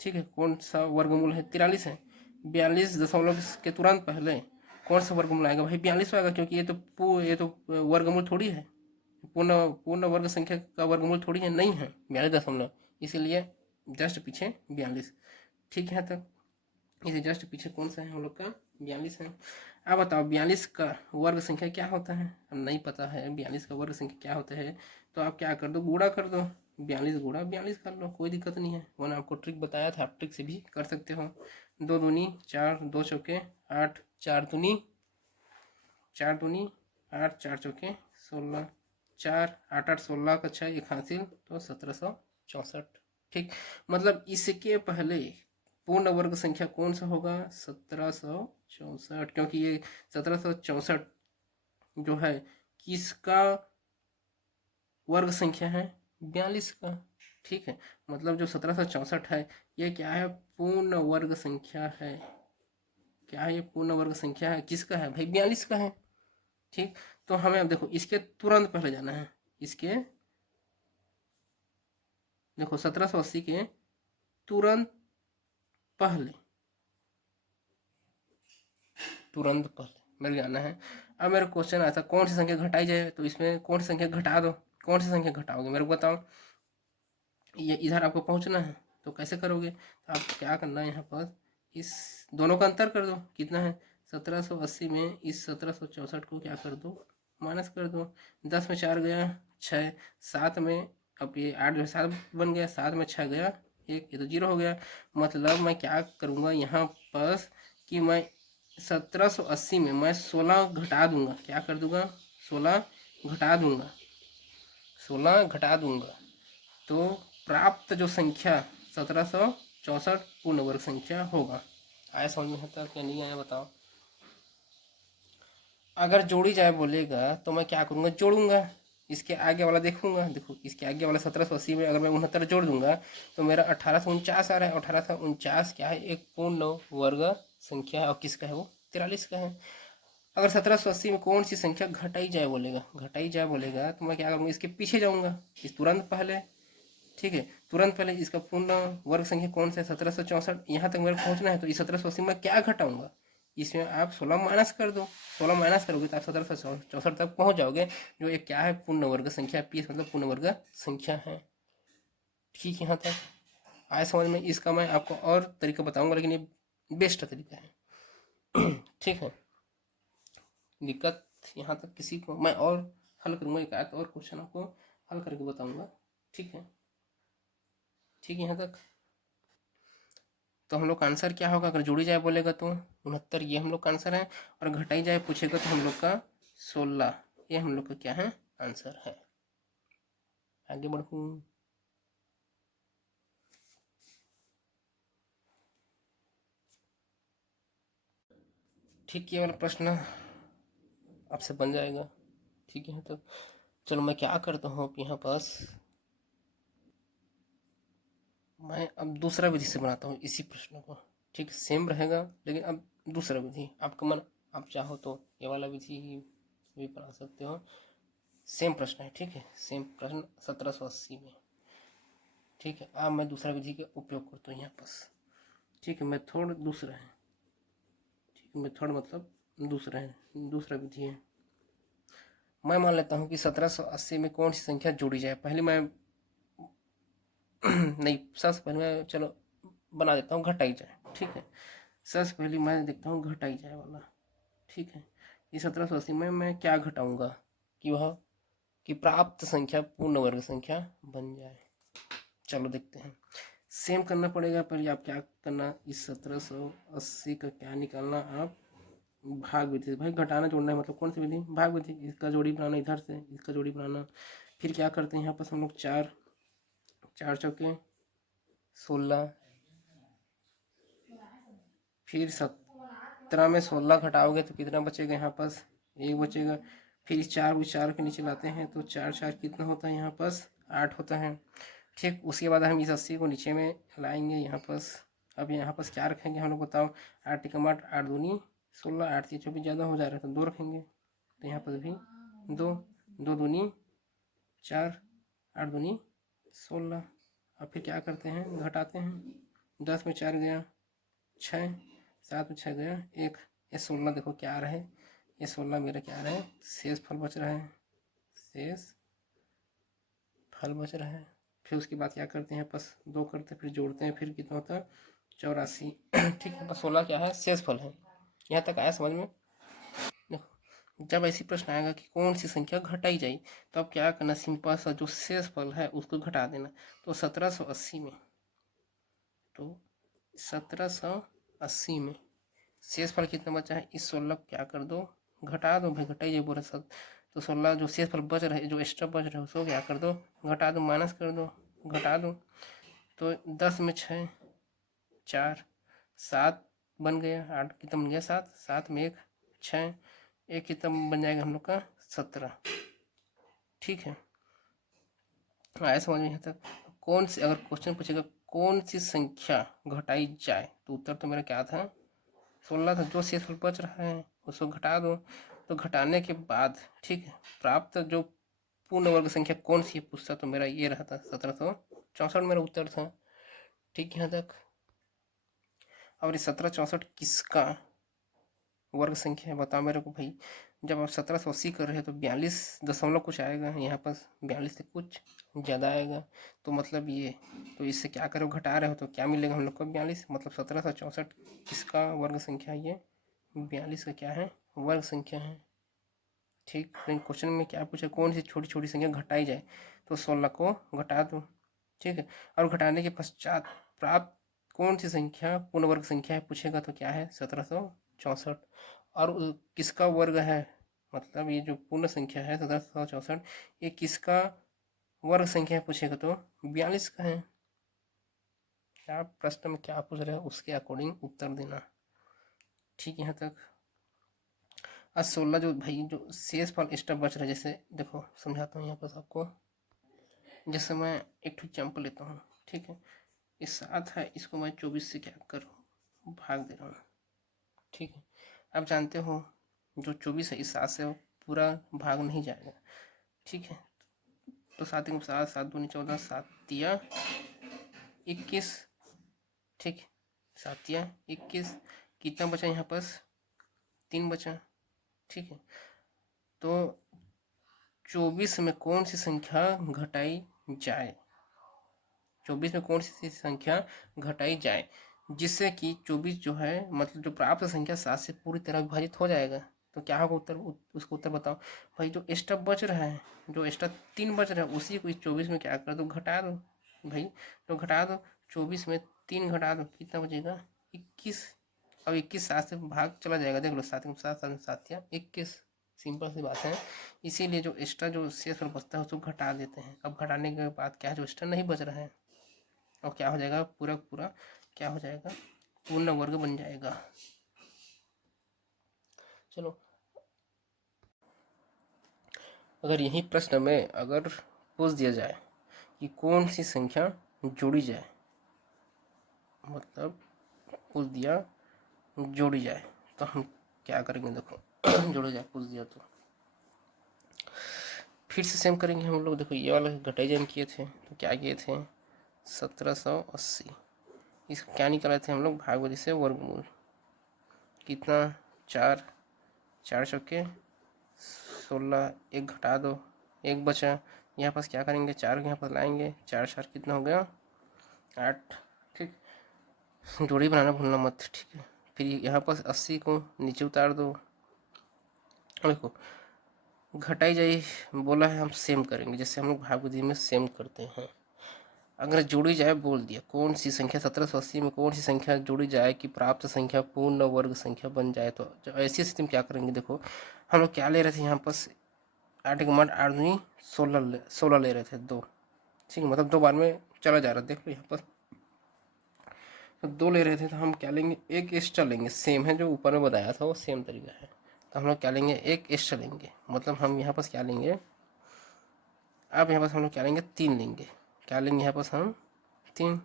ठीक है, कौन सा वर्गमूल है? 43 है। 42 के तुरंत पहले कौन सा वर्गमूल आएगा भाई? 42 आएगा, क्योंकि ये तो वर्गमूल थोड़ी है, पूर्ण पूर्ण वर्ग संख्या का वर्गमूल थोड़ी है, नहीं है 42, इसीलिए जस्ट पीछे 42। ठीक है, तो इसे जस्ट पीछे कौन सा है हम लोग का? 42 है। अब बताओ 42 का वर्ग संख्या क्या होता है? अब नहीं पता है 42 का वर्ग संख्या क्या होता है, तो आप क्या कर दो? गुणा कर दो, 42 गुणा 42 कर लो, कोई दिक्कत नहीं है। मैंने आपको ट्रिक बताया था, आप ट्रिक से भी कर सकते हो। 2 दूनी 4, 2 चौके 8, 4 दूनी 8, 4 चौके 16, 4 8 8 16 का 6 एक हासिल, तो 1764। ठीक, मतलब इसके पहले पूर्ण वर्ग संख्या कौन सा होगा? 1764, क्योंकि ये 1764 जो है किसका वर्ग संख्या है? 42 का। ठीक है, मतलब जो 1764 है ये क्या है? पूर्ण वर्ग संख्या है। क्या है ये? पूर्ण वर्ग संख्या है। किसका है भाई? 42 का है। ठीक, तो हमें अब देखो इसके तुरंत पहले जाना है। इसके देखो 1780 के तुरंत पहले, तुरंत पहले मेरे जाना है। अब मेरा क्वेश्चन आया था कौन सी संख्या घटाई जाए, तो इसमें कौन सी संख्या घटा दो? कौन सी संख्या घटाओगे मेरे को बताओ? ये इधर आपको पहुंचना है, तो कैसे करोगे? तो आप क्या करना है यहाँ पर, इस दोनों का अंतर कर दो। कितना है? 1780 में इस 1764 को क्या कर दो? माइनस कर दो। 10 में 4 गया 6, 7 में, अब ये 8 जो 7 बन गया, 7 में 6 गया 1, ये तो 0 हो गया। मतलब मैं क्या करूँगा यहाँ पर कि मैं 1780 में मैं 16 घटा दूंगा। क्या कर दूंगा? 16 घटा दूंगा, 16 घटा दूंगा, तो प्राप्त जो संख्या 1764 पूर्ण वर्ग संख्या होगा। आया समझ में? आता क्या नहीं आया बताओ? अगर जोड़ी जाए बोलेगा तो मैं क्या करूँगा? जोड़ूंगा, इसके आगे वाला देखूंगा। देखो इसके आगे वाला 1780 में अगर मैं 69 जोड़ दूंगा तो मेरा 1849 आ रहा है। 1849 क्या है? एक पूर्ण वर्ग संख्या है, और किसका है वो? 43 का है। अगर 1780 में कौन सी संख्या घटाई जाए बोलेगा, घटाई जाए बोलेगा, तो मैं क्या करूँगा? इसके पीछे जाऊँगा, इस तुरंत पहले। ठीक है, तुरंत पहले इसका पूर्ण वर्ग संख्या कौन सा है? 1764। यहाँ तक मेरे को पहुँचना है, तो इस 1780 में क्या घटाऊंगा? इसमें आप 16 माइनस कर दो। 16 माइनस करोगे तो आप 1764 तक पहुँच जाओगे, जो एक क्या है? पूर्ण वर्ग संख्या। पी मतलब पूर्ण वर्ग संख्या है। ठीक है, यहाँ तक आए समझ में? इसका मैं आपको और तरीका बताऊंगा, लेकिन ये बेस्ट तरीका है। ठीक है, दिक्कत यहाँ तक किसी को मैं और हल करूँगा, एक आध और क्वेश्चन आपको हल करके बताऊंगा। ठीक है, ठीक है, यहाँ तक तो हम लोग का आंसर क्या होगा? अगर जोड़ी जाए बोलेगा तो 69, ये हम लोग का आंसर है। और घटाई जाए पूछेगा तो हम लोग का 16, ये हम लोग का क्या है? आंसर है। आगे बढ़ूँ? ठीक, ये वाला प्रश्न आपसे बन जाएगा। ठीक है, तो चलो मैं क्या करता हूँ अब यहाँ पास, मैं अब दूसरा विधि से बनाता हूँ इसी प्रश्न को। ठीक, सेम रहेगा लेकिन अब दूसरा विधि आपका मन, आप चाहो तो ये वाला विधि भी बना सकते हो। सेम प्रश्न है, ठीक है, सेम प्रश्न 1780 में। ठीक है, अब मैं दूसरा विधि का उपयोग करता हूँ यहाँ पास। ठीक है, मेथड दूसरा है। ठीक है, मेथड मतलब दूसरा है, दूसरा विधि है। मैं मान लेता हूँ कि 1780 में कौन सी संख्या जोड़ी जाए। पहले मैं नहीं, सबसे पहले मैं चलो बना देता हूँ घटाई जाए। ठीक है, सबसे पहले मैं देखता हूँ घटाई जाए वाला। ठीक है, ये 1780 में मैं क्या घटाऊंगा कि वह कि प्राप्त संख्या पूर्ण वर्ग संख्या बन जाए। चलो देखते हैं। सेम करना पड़ेगा। पहले आप क्या करना, इस 1780 का क्या निकालना, आप भाग विधि। भाई घटाना जोड़ना है, मतलब कौन सी विधि, भाग विधि। इसका जोड़ी बनाना, इधर से इसका जोड़ी बनाना। फिर क्या करते हैं यहाँ पर हम लोग, चार चार चौके 16, फिर 17 में 16 घटाओगे तो कितना बचेगा यहाँ पास, एक बचेगा। फिर इस चार के नीचे लाते हैं तो चार चार कितना होता है यहाँ पास, 8 होता है। ठीक, उसके बाद हम इस 80 को नीचे में लाएंगे यहाँ पास। अब यहाँ पास क्या रखेंगे हम लोग, बताओ। 8 टिकम 8, 8 दूनी 16, 8 3 24 ज़्यादा हो जा रहा है तो 2 रखेंगे। तो यहाँ पर भी 2, 2 दूनी 4, 8 दूनी 16। अब फिर क्या करते हैं, घटाते हैं। 10 में 4 गया 6, 7 में 6 गया 1, ये 16 देखो क्या आ रहा है, ये 16 मेरा क्या आ रहा है, शेष फल बच रहा है, शेष फल बच रहा है। फिर उसके बाद क्या करते हैं, बस 2 करते हैं, फिर जोड़ते हैं, फिर कितना होता है 84। ठीक है, बस 16 क्या है, शेष फल है। यहाँ तक आया समझ में। देखो, जब ऐसी प्रश्न आएगा कि कौन सी संख्या घटाई जाए, तो अब क्या करना, सिंपल सा जो शेष फल है उसको घटा देना। तो 1780 में, तो 1780 में शेष फल कितना बचा है, इस 16 क्या कर दो, घटा दो भाई, घटाइए पूरा सब। तो 16 जो शेष फल बच रहे, जो एक्स्ट्रा बच रहे उसको क्या कर दो, घटा दो, माइनस कर दो, घटा दो। तो 10 में 6, 4, 7 बन गया, 8 कितना बन गया, 7, 7 में 1, 6, एक कितना बन जाएगा हम लोग का, 17। ठीक है, आया समझ में यहाँ तक। कौन सी, अगर क्वेश्चन पूछेगा कौन सी संख्या घटाई जाए, तो उत्तर तो मेरा क्या था, 16 था। जो शेषफल बच रहा है उसको घटा दो। तो घटाने के बाद, ठीक है, प्राप्त जो पूर्ण वर्ग संख्या कौन सी है पूछता, तो मेरा ये रहता 1764 मेरा उत्तर था। ठीक है, यहाँ तक। और ये 1764 किसका वर्ग संख्या है, बताओ मेरे को भाई। जब आप 1780 कर रहे हैं तो 42 दशमलव कुछ आएगा यहाँ पर, 42 से कुछ ज़्यादा आएगा। तो मतलब ये, तो इससे क्या करो, घटा रहे हो तो क्या मिलेगा हम लोग को, 42। मतलब 1764 किसका वर्ग संख्या है, ये 42 का क्या है, वर्ग संख्या है। ठीक, लेकिन क्वेश्चन में क्या पूछा, कौन सी छोटी छोटी संख्या घटाई जाए, तो 16 को घटा दो। ठीक है, और घटाने के पश्चात प्राप्त कौन सी संख्या पूर्ण वर्ग संख्या है पूछेगा, तो क्या है 1764। और किसका वर्ग है, मतलब ये जो पूर्ण संख्या है 1764, ये किसका वर्ग संख्या है पूछेगा तो 42 का है। आप प्रश्न में क्या पूछ रहे हो उसके अकॉर्डिंग उत्तर देना। ठीक, यहाँ तक। आज 16 जो भाई जो शेष फल एक्स्ट्रा बच रहा है, जैसे देखो समझाता हूँ यहाँ पर आपको। जैसे मैं एक एग्जाम्पल लेता हूँ। ठीक है, ये 7 है, इसको मैं 24 से क्या कर रहा हूँ, भाग दे रहा हूँ। ठीक है, आप जानते हो जो 24 है इस 7 से पूरा भाग नहीं जाएगा। ठीक है, तो 7 एक 7, 7 दूनी 14, 7 तिया 21। ठीक, 7 तिया 21, कितना बचा यहाँ पास, 3 बचा। ठीक है, तो 24 में कौन सी संख्या घटाई जाए, 24 में कौन सी संख्या घटाई जाए जिससे कि 24 जो है, मतलब जो प्राप्त संख्या 7 से पूरी तरह विभाजित हो जाएगा। तो क्या होगा उत्तर, उसको उत्तर बताओ भाई। जो एक्स्ट्रा बच रहा है, जो एक्स्ट्रा 3 बच रहा है, उसी को इस 24 में क्या कर दो, घटा दो भाई। तो घटा दो, 24 में 3 घटा दो, कितना बचेगा 21। अब 21 7 से भाग चला जाएगा, देख लो, 7 7 7 7 या 21। सिंपल सी बात है। इसीलिए जो एक्स्ट्रा जो शेष बचता है उसको घटा देते हैं। अब घटाने के बाद क्या है, जो एक्स्ट्रा नहीं बच रहा है और क्या हो जाएगा, पूरा पूरा क्या हो जाएगा, पूर्ण वर्ग बन जाएगा। चलो, अगर यही प्रश्न में अगर पूछ दिया जाए कि कौन सी संख्या जोड़ी जाए, मतलब पूछ दिया जोड़ी जाए, तो हम क्या करेंगे, देखो जोड़ी जाए पूछ दिया तो फिर से सेम करेंगे हम लोग। देखो ये वाला घटाई जन किए थे तो क्या किए थे, 1780। इसको क्या निकाले थे हम लोग, भागवती से वर्गमूल। कितना, 4, 4 चौके 16, एक घटा दो, एक बचा। यहाँ पास क्या करेंगे, 4 यहाँ पर लाएंगे, 4 4 कितना हो गया, 8। ठीक, जोड़ी बनाना भूलना मत, ठीक है। फिर यहाँ पास 80 को नीचे उतार दो। देखो घटाई जाई बोला है, हम सेम करेंगे जैसे हम लोग भागवती में सेम करते हैं। अगर जोड़ी जाए बोल दिया, कौन सी संख्या 1780 में कौन सी संख्या जोड़ी जाए कि प्राप्त संख्या पूर्ण वर्ग संख्या बन जाए। तो ऐसी स्थिति में क्या करेंगे, देखो हम लोग क्या ले रहे थे यहाँ पास, 8 के मान 8 दूनी 16 ले रहे थे, 2। ठीक है, मतलब 2 बार में चला जा रहा है। देख लो यहाँ पर तो 2 ले रहे थे, तो हम क्या लेंगे, एक एक्स्ट्रा लेंगे। सेम है जो ऊपर में बताया था वो सेम तरीका है। तो हम लोग क्या लेंगे, एक एक्स्ट्रा लेंगे। मतलब हम यहाँ पास क्या लेंगे, अब यहाँ पास हम लोग क्या लेंगे, 3 लेंगे। क्या लेंगे यहाँ पास हम, 3,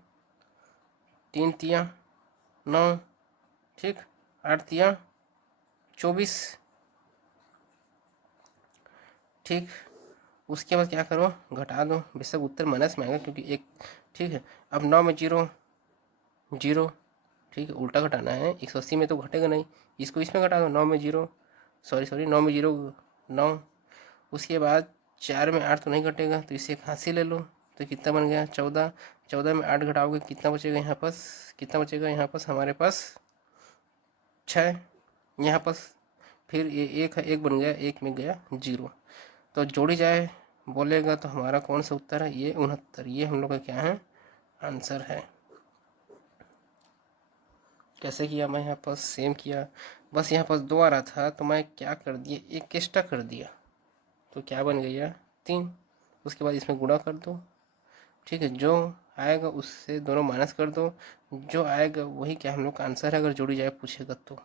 3 तिया 9, ठीक, 8 तिया 24, ठीक। उसके बाद क्या करो, घटा दो, बेशक उत्तर माइनस में आएगा क्योंकि एक, ठीक है। अब 9 में 0 0, ठीक है, उल्टा घटाना है। 180 में तो घटेगा नहीं, इसको इसमें घटा दो, 9 में 0, सॉरी 9 में 0 9। उसके बाद 4 में 8 तो नहीं घटेगा, तो इसे एक हाथ ले लो, तो कितना बन गया, 14। 14 में 8 घटाओगे कितना बचेगा यहाँ पास, कितना बचेगा यहाँ पास हमारे पास 6। यहाँ पास फिर ये एक है, एक बन गया, एक में गया 0। तो जोड़ी जाए बोलेगा तो हमारा कौन सा उत्तर है, ये 69। ये हम लोग का क्या है, आंसर है। कैसे किया, मैं यहाँ पास सेम किया, बस यहाँ पास 2 आ रहा था तो मैं क्या कर दिया, एक एक्स्ट्रा कर दिया, तो क्या बन गया 3। उसके बाद इसमें गुणा कर दो, ठीक है। जो आएगा उससे दोनों माइनस कर दो, जो आएगा वही क्या हम लोग का आंसर है, अगर जोड़ी जाए पूछेगा तो,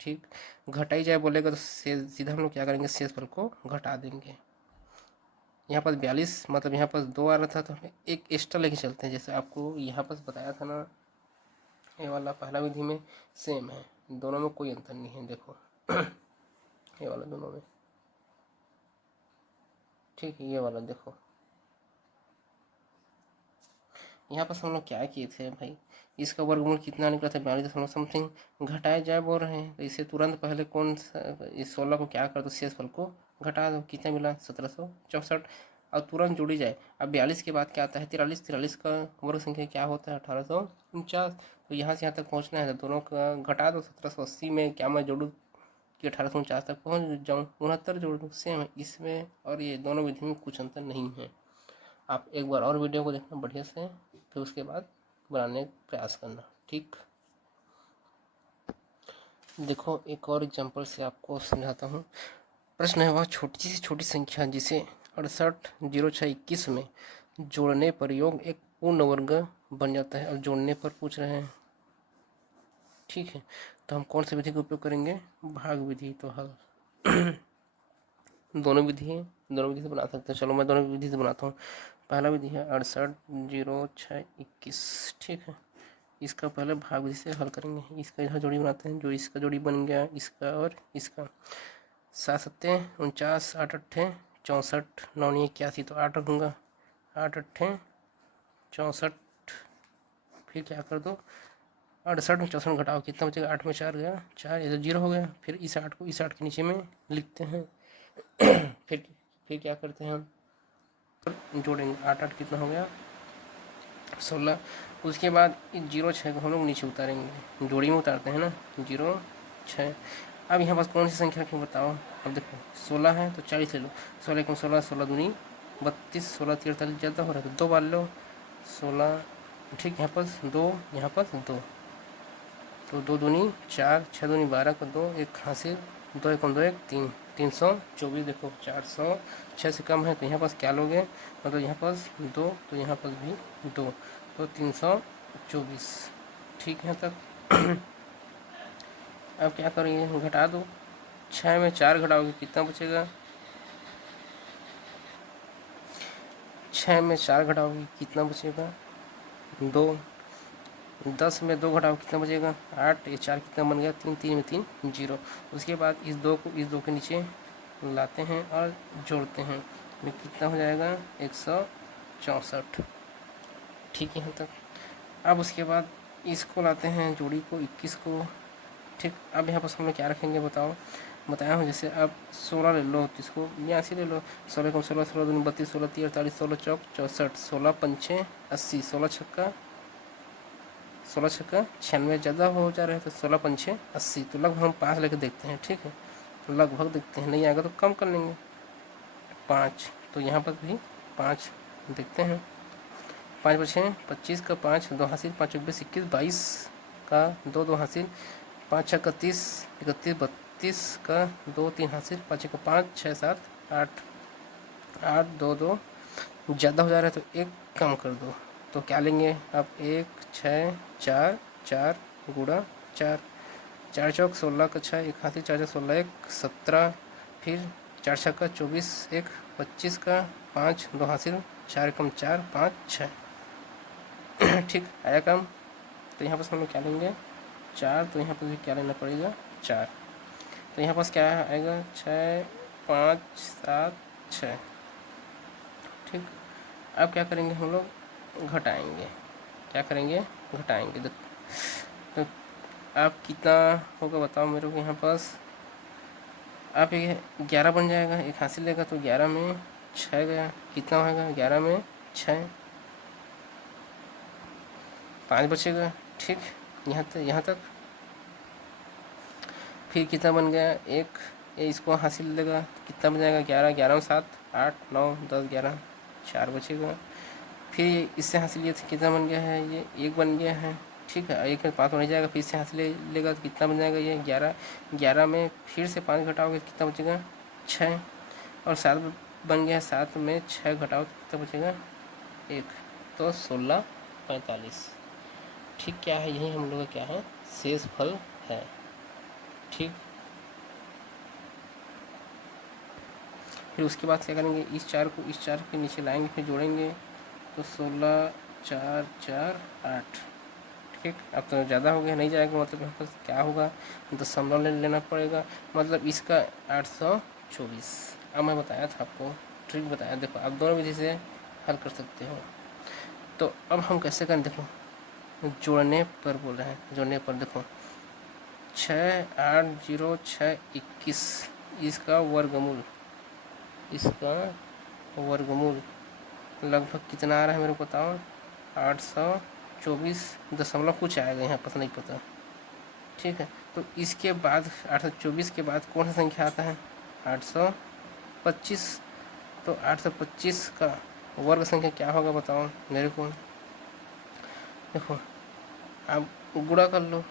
ठीक। घटाई जाए बोलेगा तो सीधा हम लोग क्या करेंगे, शेष फल को घटा देंगे। यहाँ पास 42, मतलब यहाँ पास 2 आ रहा था तो हमें एक एक्स्ट्रा लेके चलते हैं। जैसे आपको यहाँ पास बताया था ना, ये वाला पहला विधि में सेम है, दोनों में कोई अंतर नहीं है। देखो ये वाला दोनों में, ठीक है। ये वाला देखो, यहाँ पर हम लोग क्या किए थे भाई, इसका वर्गमूल कितना निकला था, 42 समथिंग। घटाया जाए बोल रहे हैं तो इसे तुरंत पहले कौन सा, इस 16 को क्या कर दो, शेष फल को घटा दो, कितना मिला 1764, और तुरंत जोड़ी जाए। अब 42 के बाद क्या आता है, 43। 43 का वर्ग संख्या क्या होता है, 1849। तो यहाँ से यहाँ तक पहुँचना है तो दोनों का घटा दो। 1780 में क्या मैं जोड़ूँ कि 1849 तक पहुँच जाऊँ, 69 जोड़ दूँ, सेम है इसमें और ये दोनों विधि में कुछ अंतर नहीं है। आप एक बार और वीडियो को देखना बढ़िया से, फिर उसके बाद बनाने का प्रयास करना, ठीक। देखो एक और एग्जांपल से आपको समझाता हूँ। प्रश्न है, वह छोटी से छोटी संख्या जिसे 680621 में जोड़ने पर योग एक पूर्ण वर्ग बन जाता है। अब जोड़ने पर पूछ रहे हैं, ठीक है। तो हम कौन सी विधि का उपयोग करेंगे, भाग विधि। तो हल दोनों विधि है, दोनों विधि से बना सकते हैं। चलो मैं दोनों विधि से बनाता हूँ। पहला विधि है 680621, ठीक है। इसका पहले भाग विधि से हल करेंगे। इसका यहाँ जोड़ी बनाते हैं, जो इसका जोड़ी बन गया, इसका और इसका। 7 सत्ते 49, 8 अट्ठे 64, 9 81, तो 8 रखूँगा, 8 अट्ठे 64। फिर क्या कर दो, 68 में 64 घटाओ कितना बचेगा, 8 में 4 गया 4, ये तो 0 हो गया। फिर इस 8 को इस 8 के नीचे में लिखते हैं। फिर क्या करते हैं हम, जोड़ेंगे। 8 8 कितना हो गया 16। उसके बाद 0 6 को हम लोग नीचे उतारेंगे, जोड़ी में उतारते हैं ना, 0 6। अब यहाँ पास कौन सी संख्या क्यों बताओ, अब देखो 16 है तो 40 ले लो, 16 को 16, 16 दूनी 32, 16 43 ज़्यादा हो रहा है तो 2 बार लो, 16, ठीक। यहाँ पास 2, यहाँ पास 2, तो 2 दूनी 4, 6 दूनी 12 को 2, एक हासिल, 2 1 2 1 3, 324। देखो 406 से कम है तो यहाँ पास क्या लोगे, मतलब यहाँ पास 2, तो यहाँ पास भी 2, तो 324, ठीक है तक। अब क्या करेंगे, घटा दो। 6 में 4 घटाओगे कितना बचेगा, 6 में 4 घटाओगे कितना बचेगा 2। 10 में 2 घटाओ कितना बचेगा 8, ये 4 कितना बन गया 3, 3 में 3 0। उसके बाद इस 2 को इस 2 के नीचे लाते हैं और जोड़ते हैं, में कितना हो जाएगा 164। ठीक, यहाँ तक। अब उसके बाद इसको लाते हैं जोड़ी को 21 को। ठीक, अब यहाँ पर हम लोग क्या रखेंगे बताओ, बताया हूँ। जैसे अब 16 ले लो तो इसको 82 ले लो। 16 कम 16, 16 दूनी 32, 16 तीन 48, 16 चौक 64, 16 पंचे 80, 16 छक्का 96, ज़्यादा हो जा रहा है तो 16 पंचे 80। तो लगभग हम 5 लेके देखते हैं। ठीक है, लगभग देखते हैं, नहीं आएगा तो कम कर लेंगे 5। तो यहाँ पर भी 5 देखते हैं। 5 बचे 25 का 5 2 हासिल, 5 21 21, 22 का 2 2 हासिल, 5 6 31 31, 32 का 2 3 हासिल, 5 का 5 6 7 8 8 2 2। ज़्यादा हो जा रहा है तो एक कम कर दो। तो क्या लेंगे अब 1 6 4 4 गुणा 4, 4 चौक 16 का 6 1 हासिल, 4 चौक 16 1 17, फिर 4 छक्का 24 1 25 का 5 2 हासिल, 4 कम 4 5 6। ठीक, आया काम। तो यहाँ पर हम लोग क्या लेंगे 4, तो यहाँ पर भी क्या लेना पड़ेगा 4। तो यहाँ पास क्या आएगा 6 5 7 6। ठीक, अब क्या करेंगे हम लोग घटाएंगे। क्या करेंगे घटाएंगे। तो आप कितना होगा बताओ मेरे को। यहाँ पास आप ये 11 बन जाएगा, एक हासिल लेगा तो 11 में 6 गया, कितना होगा 11 में 6, 5 बचेगा। ठीक, यहाँ तक। फिर कितना बन गया एक, ये इसको हासिल लेगा कितना बन जाएगा 11, 11 में 7 8 9 10 11, 4 बचेगा। फिर इससे हासिल ये कितना बन गया है, ये 1 बन गया है। ठीक है, 1 में 5 हो नहीं जाएगा, फिर इससे हासिल लेगा तो कितना बन जाएगा ये 11, 11 में फिर से 5 घटाओगे कितना बचेगा 6, और 7 बन गया है, 7 में 6 घटाओ तो कितना बचेगा 1, तो 16 45। ठीक, क्या है यही हम लोग का क्या है शेष फल है। ठीक, फिर उसके बाद क्या करेंगे इस 4 को इस 4 के नीचे लाएंगे, फिर जोड़ेंगे तो 16 4 4 8। ठीक, अब तो ज़्यादा हो गया, नहीं जाएगा, मतलब यहाँ पर क्या होगा दशमलव लेना पड़ेगा, मतलब इसका 824। अब मैं बताया था आपको, ट्रिक बताया, देखो आप दोनों विधि से हल कर सकते हो। तो अब हम कैसे करें, देखो जोड़ने पर बोल रहे हैं, जोड़ने पर देखो 6 8 0 6 21, इसका वर्गमूल लगभग कितना आ रहा है मेरे को बताओ 824 दशमलव कुछ आएगा, यहाँ पर नहीं पता। ठीक है, तो इसके बाद 824 के बाद कौन सा संख्या आता है 825। तो 825 का वर्ग संख्या क्या होगा बताओ मेरे को। देखो आप गुणा कर लो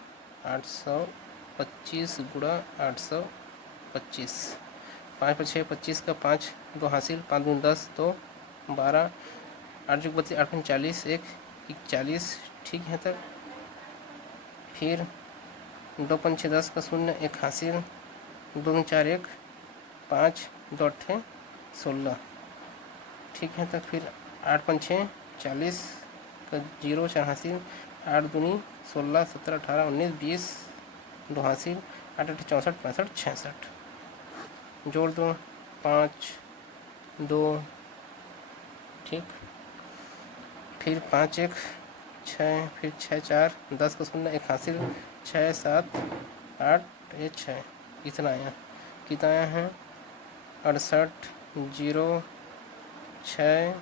825 गुणा 825, 5 6 25 का 5 2 हासिल, 5 दूनी 10 तो 12, 8 जो 32 8 40 1 41। ठीक है तक। फिर 2 5 6 10 का 0 1 हासिल, 2 दूनी 4 1 5 2 8 16। ठीक है तक। फिर 8 5 6 40 का 0 4 हासिल, 8 दूनी 16 17 18 19 20 2 हासिल, 8 8 64 65 66। जोड़ दो 5 2। ठीक, फिर 5 1 6, फिर 6 4 10 का 0 1 हासिल, 6 7 8 ये 6, कितना आया है 68 0 6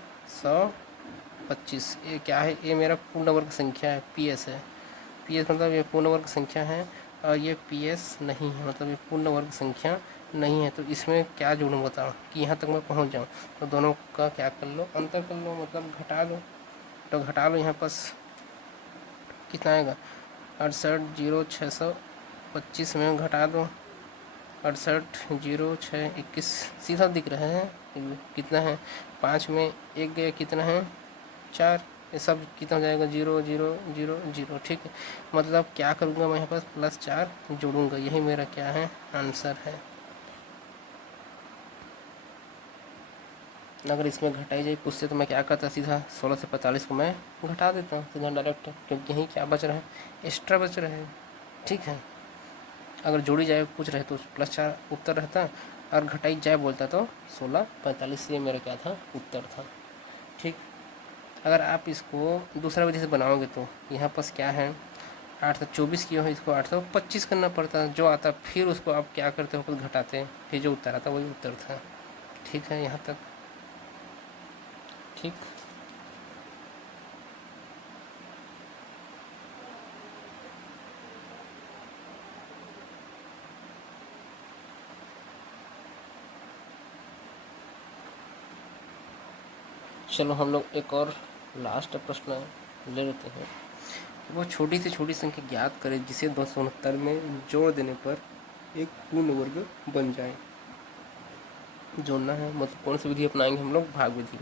125। ये क्या है, ये मेरा पूर्ण वर्ग संख्या है, पीएस है। पीएस मतलब ये पूर्ण वर्ग संख्या है, और ये पीएस नहीं है, मतलब ये पूर्ण वर्ग संख्या नहीं है। तो इसमें क्या जोड़ूँ बताओ कि यहाँ तक मैं पहुँच जाऊँ। तो दोनों का क्या कर लो, अंतर कर लो, मतलब घटा लो। तो घटा लो, यहाँ पास कितना आएगा 68 0 625 में घटा दो 68 0 6 21, सीधा दिख रहा है कितना है। 5 में 1 गया, कितना है 4, ये सब कितना हो जाएगा 0 0 0 0। ठीक है, मतलब क्या करूँगा मैं यहाँ पर +4 जोड़ूंगा, यही मेरा क्या है आंसर है। अगर इसमें घटाई जाए पूछते तो मैं क्या करता, सीधा 16 से 45 को मैं घटा देता हूँ सीधा डायरेक्ट, क्योंकि यहीं क्या बच रहा है एक्स्ट्रा बच रहा है। ठीक है, अगर जोड़ी जाए पूछ रहे तो +4 उत्तर रहता, और घटाई जाए बोलता तो 16 45, ये मेरा क्या था उत्तर था। ठीक, अगर आप इसको दूसरा विधि से बनाओगे तो यहाँ पास क्या है 824 किया हो, इसको 825 करना पड़ता है जो आता, फिर उसको आप क्या करते हो खुद घटाते हैं, फिर जो उत्तर आता वही उत्तर था। ठीक है यहाँ तक? ठीक। चलो हम लोग एक और लास्ट प्रश्न ले लेते हैं। वो छोटी से छोटी संख्या ज्ञात करें जिसे 269 में जोड़ देने पर एक पूर्ण वर्ग बन जाए। जोड़ना है मतलब कौन सी विधि अपनाएंगे हम लोग? भाग विधि।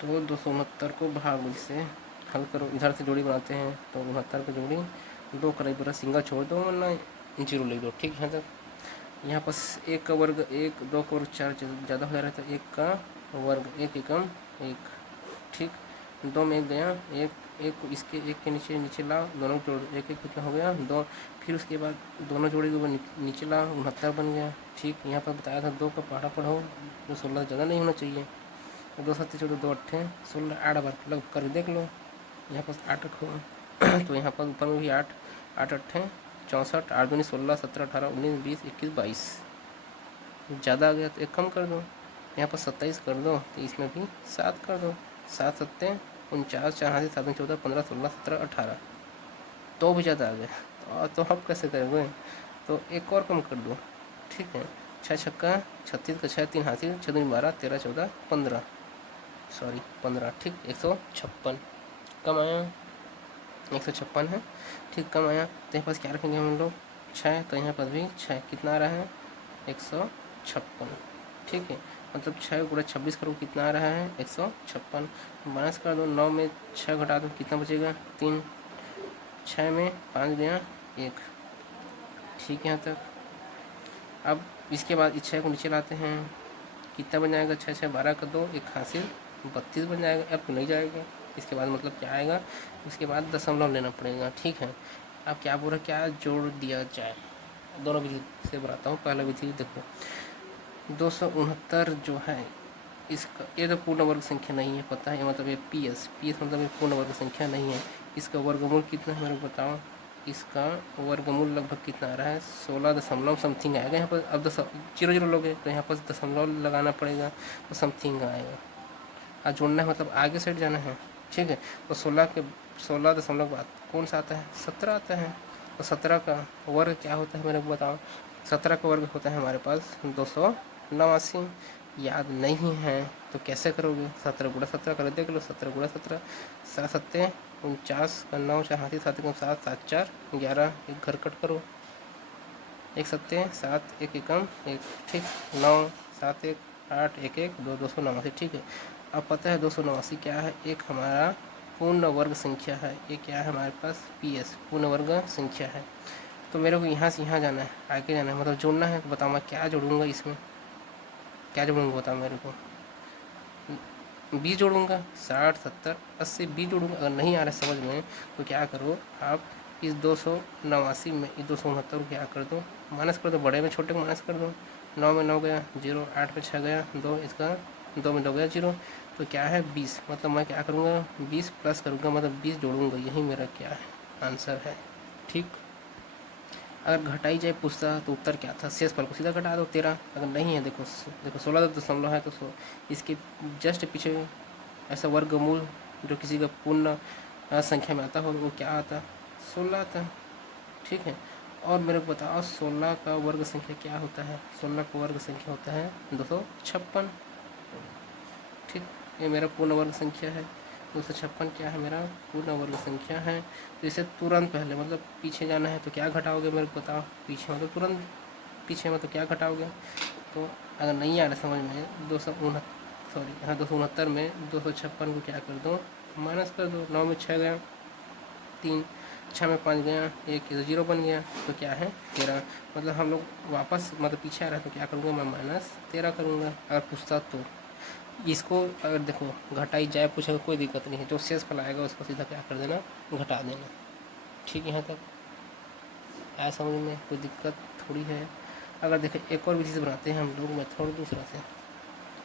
तो 269 को भाग विधि से हल करो। इधर से जोड़ी बनाते हैं तो 69 को जोड़ी 2 कराई पूरा सिंगल छोड़ दो वरना 0 लिख दो। ठीक है। तक यहाँ पास 1 का वर्ग 1, 2 का वर्ग 4 ज़्यादा हो जा रहा था। 1 का वर्ग 1 एकम 1। ठीक। 2 में 1 गया, एक को इसके एक के नीचे ला, दोनों जोड़ 1 1 कितना हो गया 2। फिर उसके बाद दोनों जोड़े के ऊपर नीचे ला, 69 बन गया। ठीक। यहाँ पर बताया था 2 का पढ़ा पढ़ो तो 16 ज़्यादा नहीं होना चाहिए। 2 7 14 2 8 16 8 बार लग कर देख लो। यहाँ पर 8 रखो तो यहाँ पर ऊपर में भी 8 8 8 64, 8 दूनी 16 17 18 19 20 21 22। ज़्यादा आ गया तो एक कम कर दो। यहाँ पर 27 कर दो तो इसमें भी 7 कर दो। 7 7 49, 4 हाथ 7 14 15 16 17 18, तो भी ज़्यादा आ गया। तो आप कैसे करोगे? तो एक और कम कर दो। ठीक है। 6 छक्का 36 का 6 3 हासिल 6 दूनी 12 13 14 15, सॉरी 15। ठीक। 156 कम आया। 156 है। ठीक कम आया तो यहाँ पास क्या रखेंगे हम लोग? 6। तो यहाँ पर भी 6 कितना आ रहा है? 156। ठीक है। मतलब 6 गुणा 26 करो कितना आ रहा है? 156। माइनस कर दो। 9 में 6 घटा दो कितना बचेगा? 3। 6 में 5 गया 1। ठीक है यहाँ तक। अब इसके बाद इस 6 को नीचे लाते हैं, कितना बन जाएगा? 6 6 12 का 2 1 हासिल 32 बन जाएगा। अब तो नहीं जाएगा। इसके बाद मतलब क्या आएगा? उसके बाद दशमलव लेना पड़ेगा। ठीक है। अब क्या पूरा क्या जोड़ दिया जाए? दोनों विधि से बनाता हूँ। पहला विधि देखो, 269 जो है इसका, ये तो पूर्ण वर्ग संख्या नहीं है, पता है, मतलब ये पी एस मतलब ये पूर्ण वर्ग संख्या नहीं है। इसका वर्गमूल कितना है मेरे को बताओ? इसका वर्गमूल लगभग कितना आ रहा है? 16 दशमलव समथिंग आएगा। यहाँ पर अब 0 0 लोगे तो यहाँ पर दशमलव लगाना पड़ेगा तो समथिंग आएगा। और जोड़ना है मतलब आगे सेट जाना है। ठीक है। तो 16 दशमलव बाद कौन सा आता है? 17 आता है। तो 17 का वर्ग क्या होता है मेरे को बताओ? 17 का वर्ग होता है हमारे पास 289। याद नहीं है तो कैसे करोगे? 17 गुणा 17 कर देख लो। 17 गुणा 17 7 7 49 का 9 4 हाथी 7 1 7 7 4 11, एक घर कट करो। 1 7 7 1 एकम 1। ठीक। 9 7 1 8 1 1 2 289। ठीक है। अब पता है 289 क्या है? एक हमारा पूर्ण वर्ग संख्या है। ये क्या है हमारे पास? पी एस पूर्ण वर्ग संख्या है। तो मेरे को यहाँ से यहाँ जाना है, आगे जाना है, मतलब जोड़ना है। तो बताओ मैं क्या जोड़ूंगा इसमें? क्या जोड़ूंगा बताओ मेरे को? 20 जोड़ूंगा। 60 70 80 20 जोड़ूंगा। अगर नहीं आ रहा है समझ में तो क्या करो आप, इस 289 में इस 269 को क्या कर दो? माइनस कर दो। बड़े में छोटे को माइनस कर दो। 9 में 9 गया 0, 8 में 6 गया 2, इसका 2 में 2 गया 0। तो क्या है? 20। मतलब मैं क्या करूँगा? 20 प्लस करूँगा, मतलब 20 जोड़ूंगा। यही मेरा क्या है? आंसर है। ठीक। अगर घटाई जाए पूछता तो उत्तर क्या था? शेषफल को सीधा घटा दो 13। अगर नहीं है देखो, 16 दशमलव है तो इसके जस्ट पीछे ऐसा वर्गमूल जो किसी का पूर्ण संख्या में आता हो वो क्या आता? 16 आता। ठीक है। और मेरे को बताओ 16 का वर्ग संख्या क्या होता है? 16 का वर्ग संख्या होता है 256। ठीक। ये मेरा पूर्ण वर्ग संख्या है। 256 क्या है? मेरा पूर्ण वर्ग संख्या है। तो इसे तुरंत पहले मतलब पीछे जाना है तो क्या घटाओगे मेरे को बताओ? पीछे मतलब तुरंत पीछे मतलब क्या घटाओगे? तो अगर नहीं आ रहा समझ में, 269 में 256 को क्या कर दो? माइनस कर दो। 9 में 6 गया 3, 6 में 5 गया 1, 0 बन गया। तो क्या है? 13। मतलब हम लोग वापस मतलब पीछे आ रहा है तो क्या करूँगा मैं? -13 करूँगा। अगर पूछता तो इसको, अगर देखो घटाई जाए पूछेगा कोई दिक्कत नहीं है, जो शेषफल आएगा उसको सीधा क्या कर देना? घटा देना। ठीक है। यहाँ तक आया समझ में? कोई दिक्कत थोड़ी है। अगर देखें एक और विधि से बनाते हैं हम लोग मेथड दूसरा से,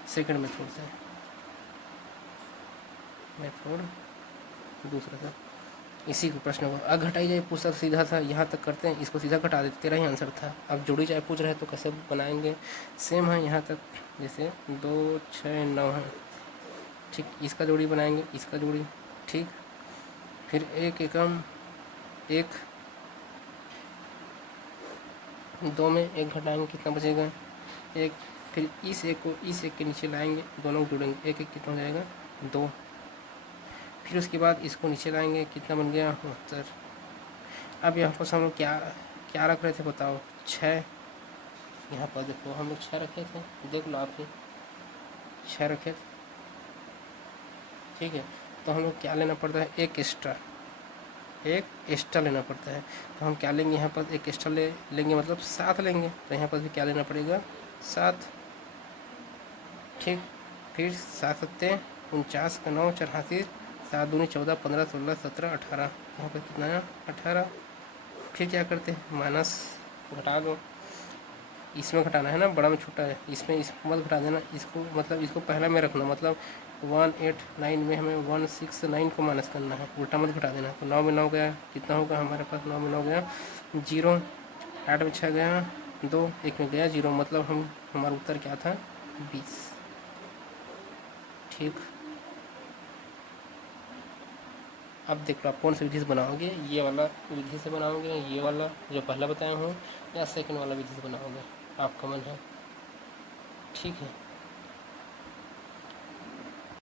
सेकंड मेथड से। मेथड दूसरा था। इसी को प्रश्न को अगर घटाई जाए पूछता तो सीधा था, यहाँ तक करते हैं, इसको सीधा घटा देते, तेरा ही आंसर था। अब जोड़ी जाए पूछ रहे तो कैसे बनाएंगे, सेम है यहाँ तक, जैसे 2 6 9 है, ठीक, इसका जोड़ी बनाएंगे, इसका जोड़ी, ठीक, फिर एक एकम एक, 2 में एक घटाएंगे कितना बचेगा, एक, फिर इस एक को इस एक के नीचे लाएंगे, दोनों को जोड़ेंगे, एक एक कितना हो जाएगा 2, फिर उसके बाद इसको नीचे लाएंगे, कितना बन गया 72। अब यहाँ पर हम लोग क्या क्या रख रहे थे बताओ, 6, यहाँ पर देखो हम लोग 6 रखे थे, देख लो आप ही 6 रखे थे, ठीक है। तो हम लोग क्या लेना पड़ता है, एक एक्स्ट्रा लेना पड़ता है। तो हम क्या लेंगे, यहाँ पर एक एक्स्ट्रा लेंगे मतलब 7 लेंगे, तो यहाँ पर भी क्या लेना पड़ेगा 7, ठीक। फिर 7 सत्ते 49 का 9 84, 7 दूनी 14 15 16 17 18, यहाँ पर कितना है 18। फिर क्या करते हैं, माइनस घटा दो, इसमें घटाना है ना, बड़ा में छोटा है, इसमें इसको मत घटा देना, इसको मतलब इसको पहला में रखना, मतलब 189 में हमें 169 को माइनस करना है, उल्टा मत घटा देना। तो 9 में 9 गया, कितना होगा हमारे पास, 9 में 9 गया 0, 8 में 6 गया 2, 1 में गया 0, मतलब हमारा उत्तर क्या था 20, ठीक। अब देख लो आप कौन सी विधि से बनाओगे, ये वाला विधि से बनाओगे, ये वाला जो पहला बताया हूँ, या सेकंड वाला विधि से बनाओगे, आपका मन है, ठीक है।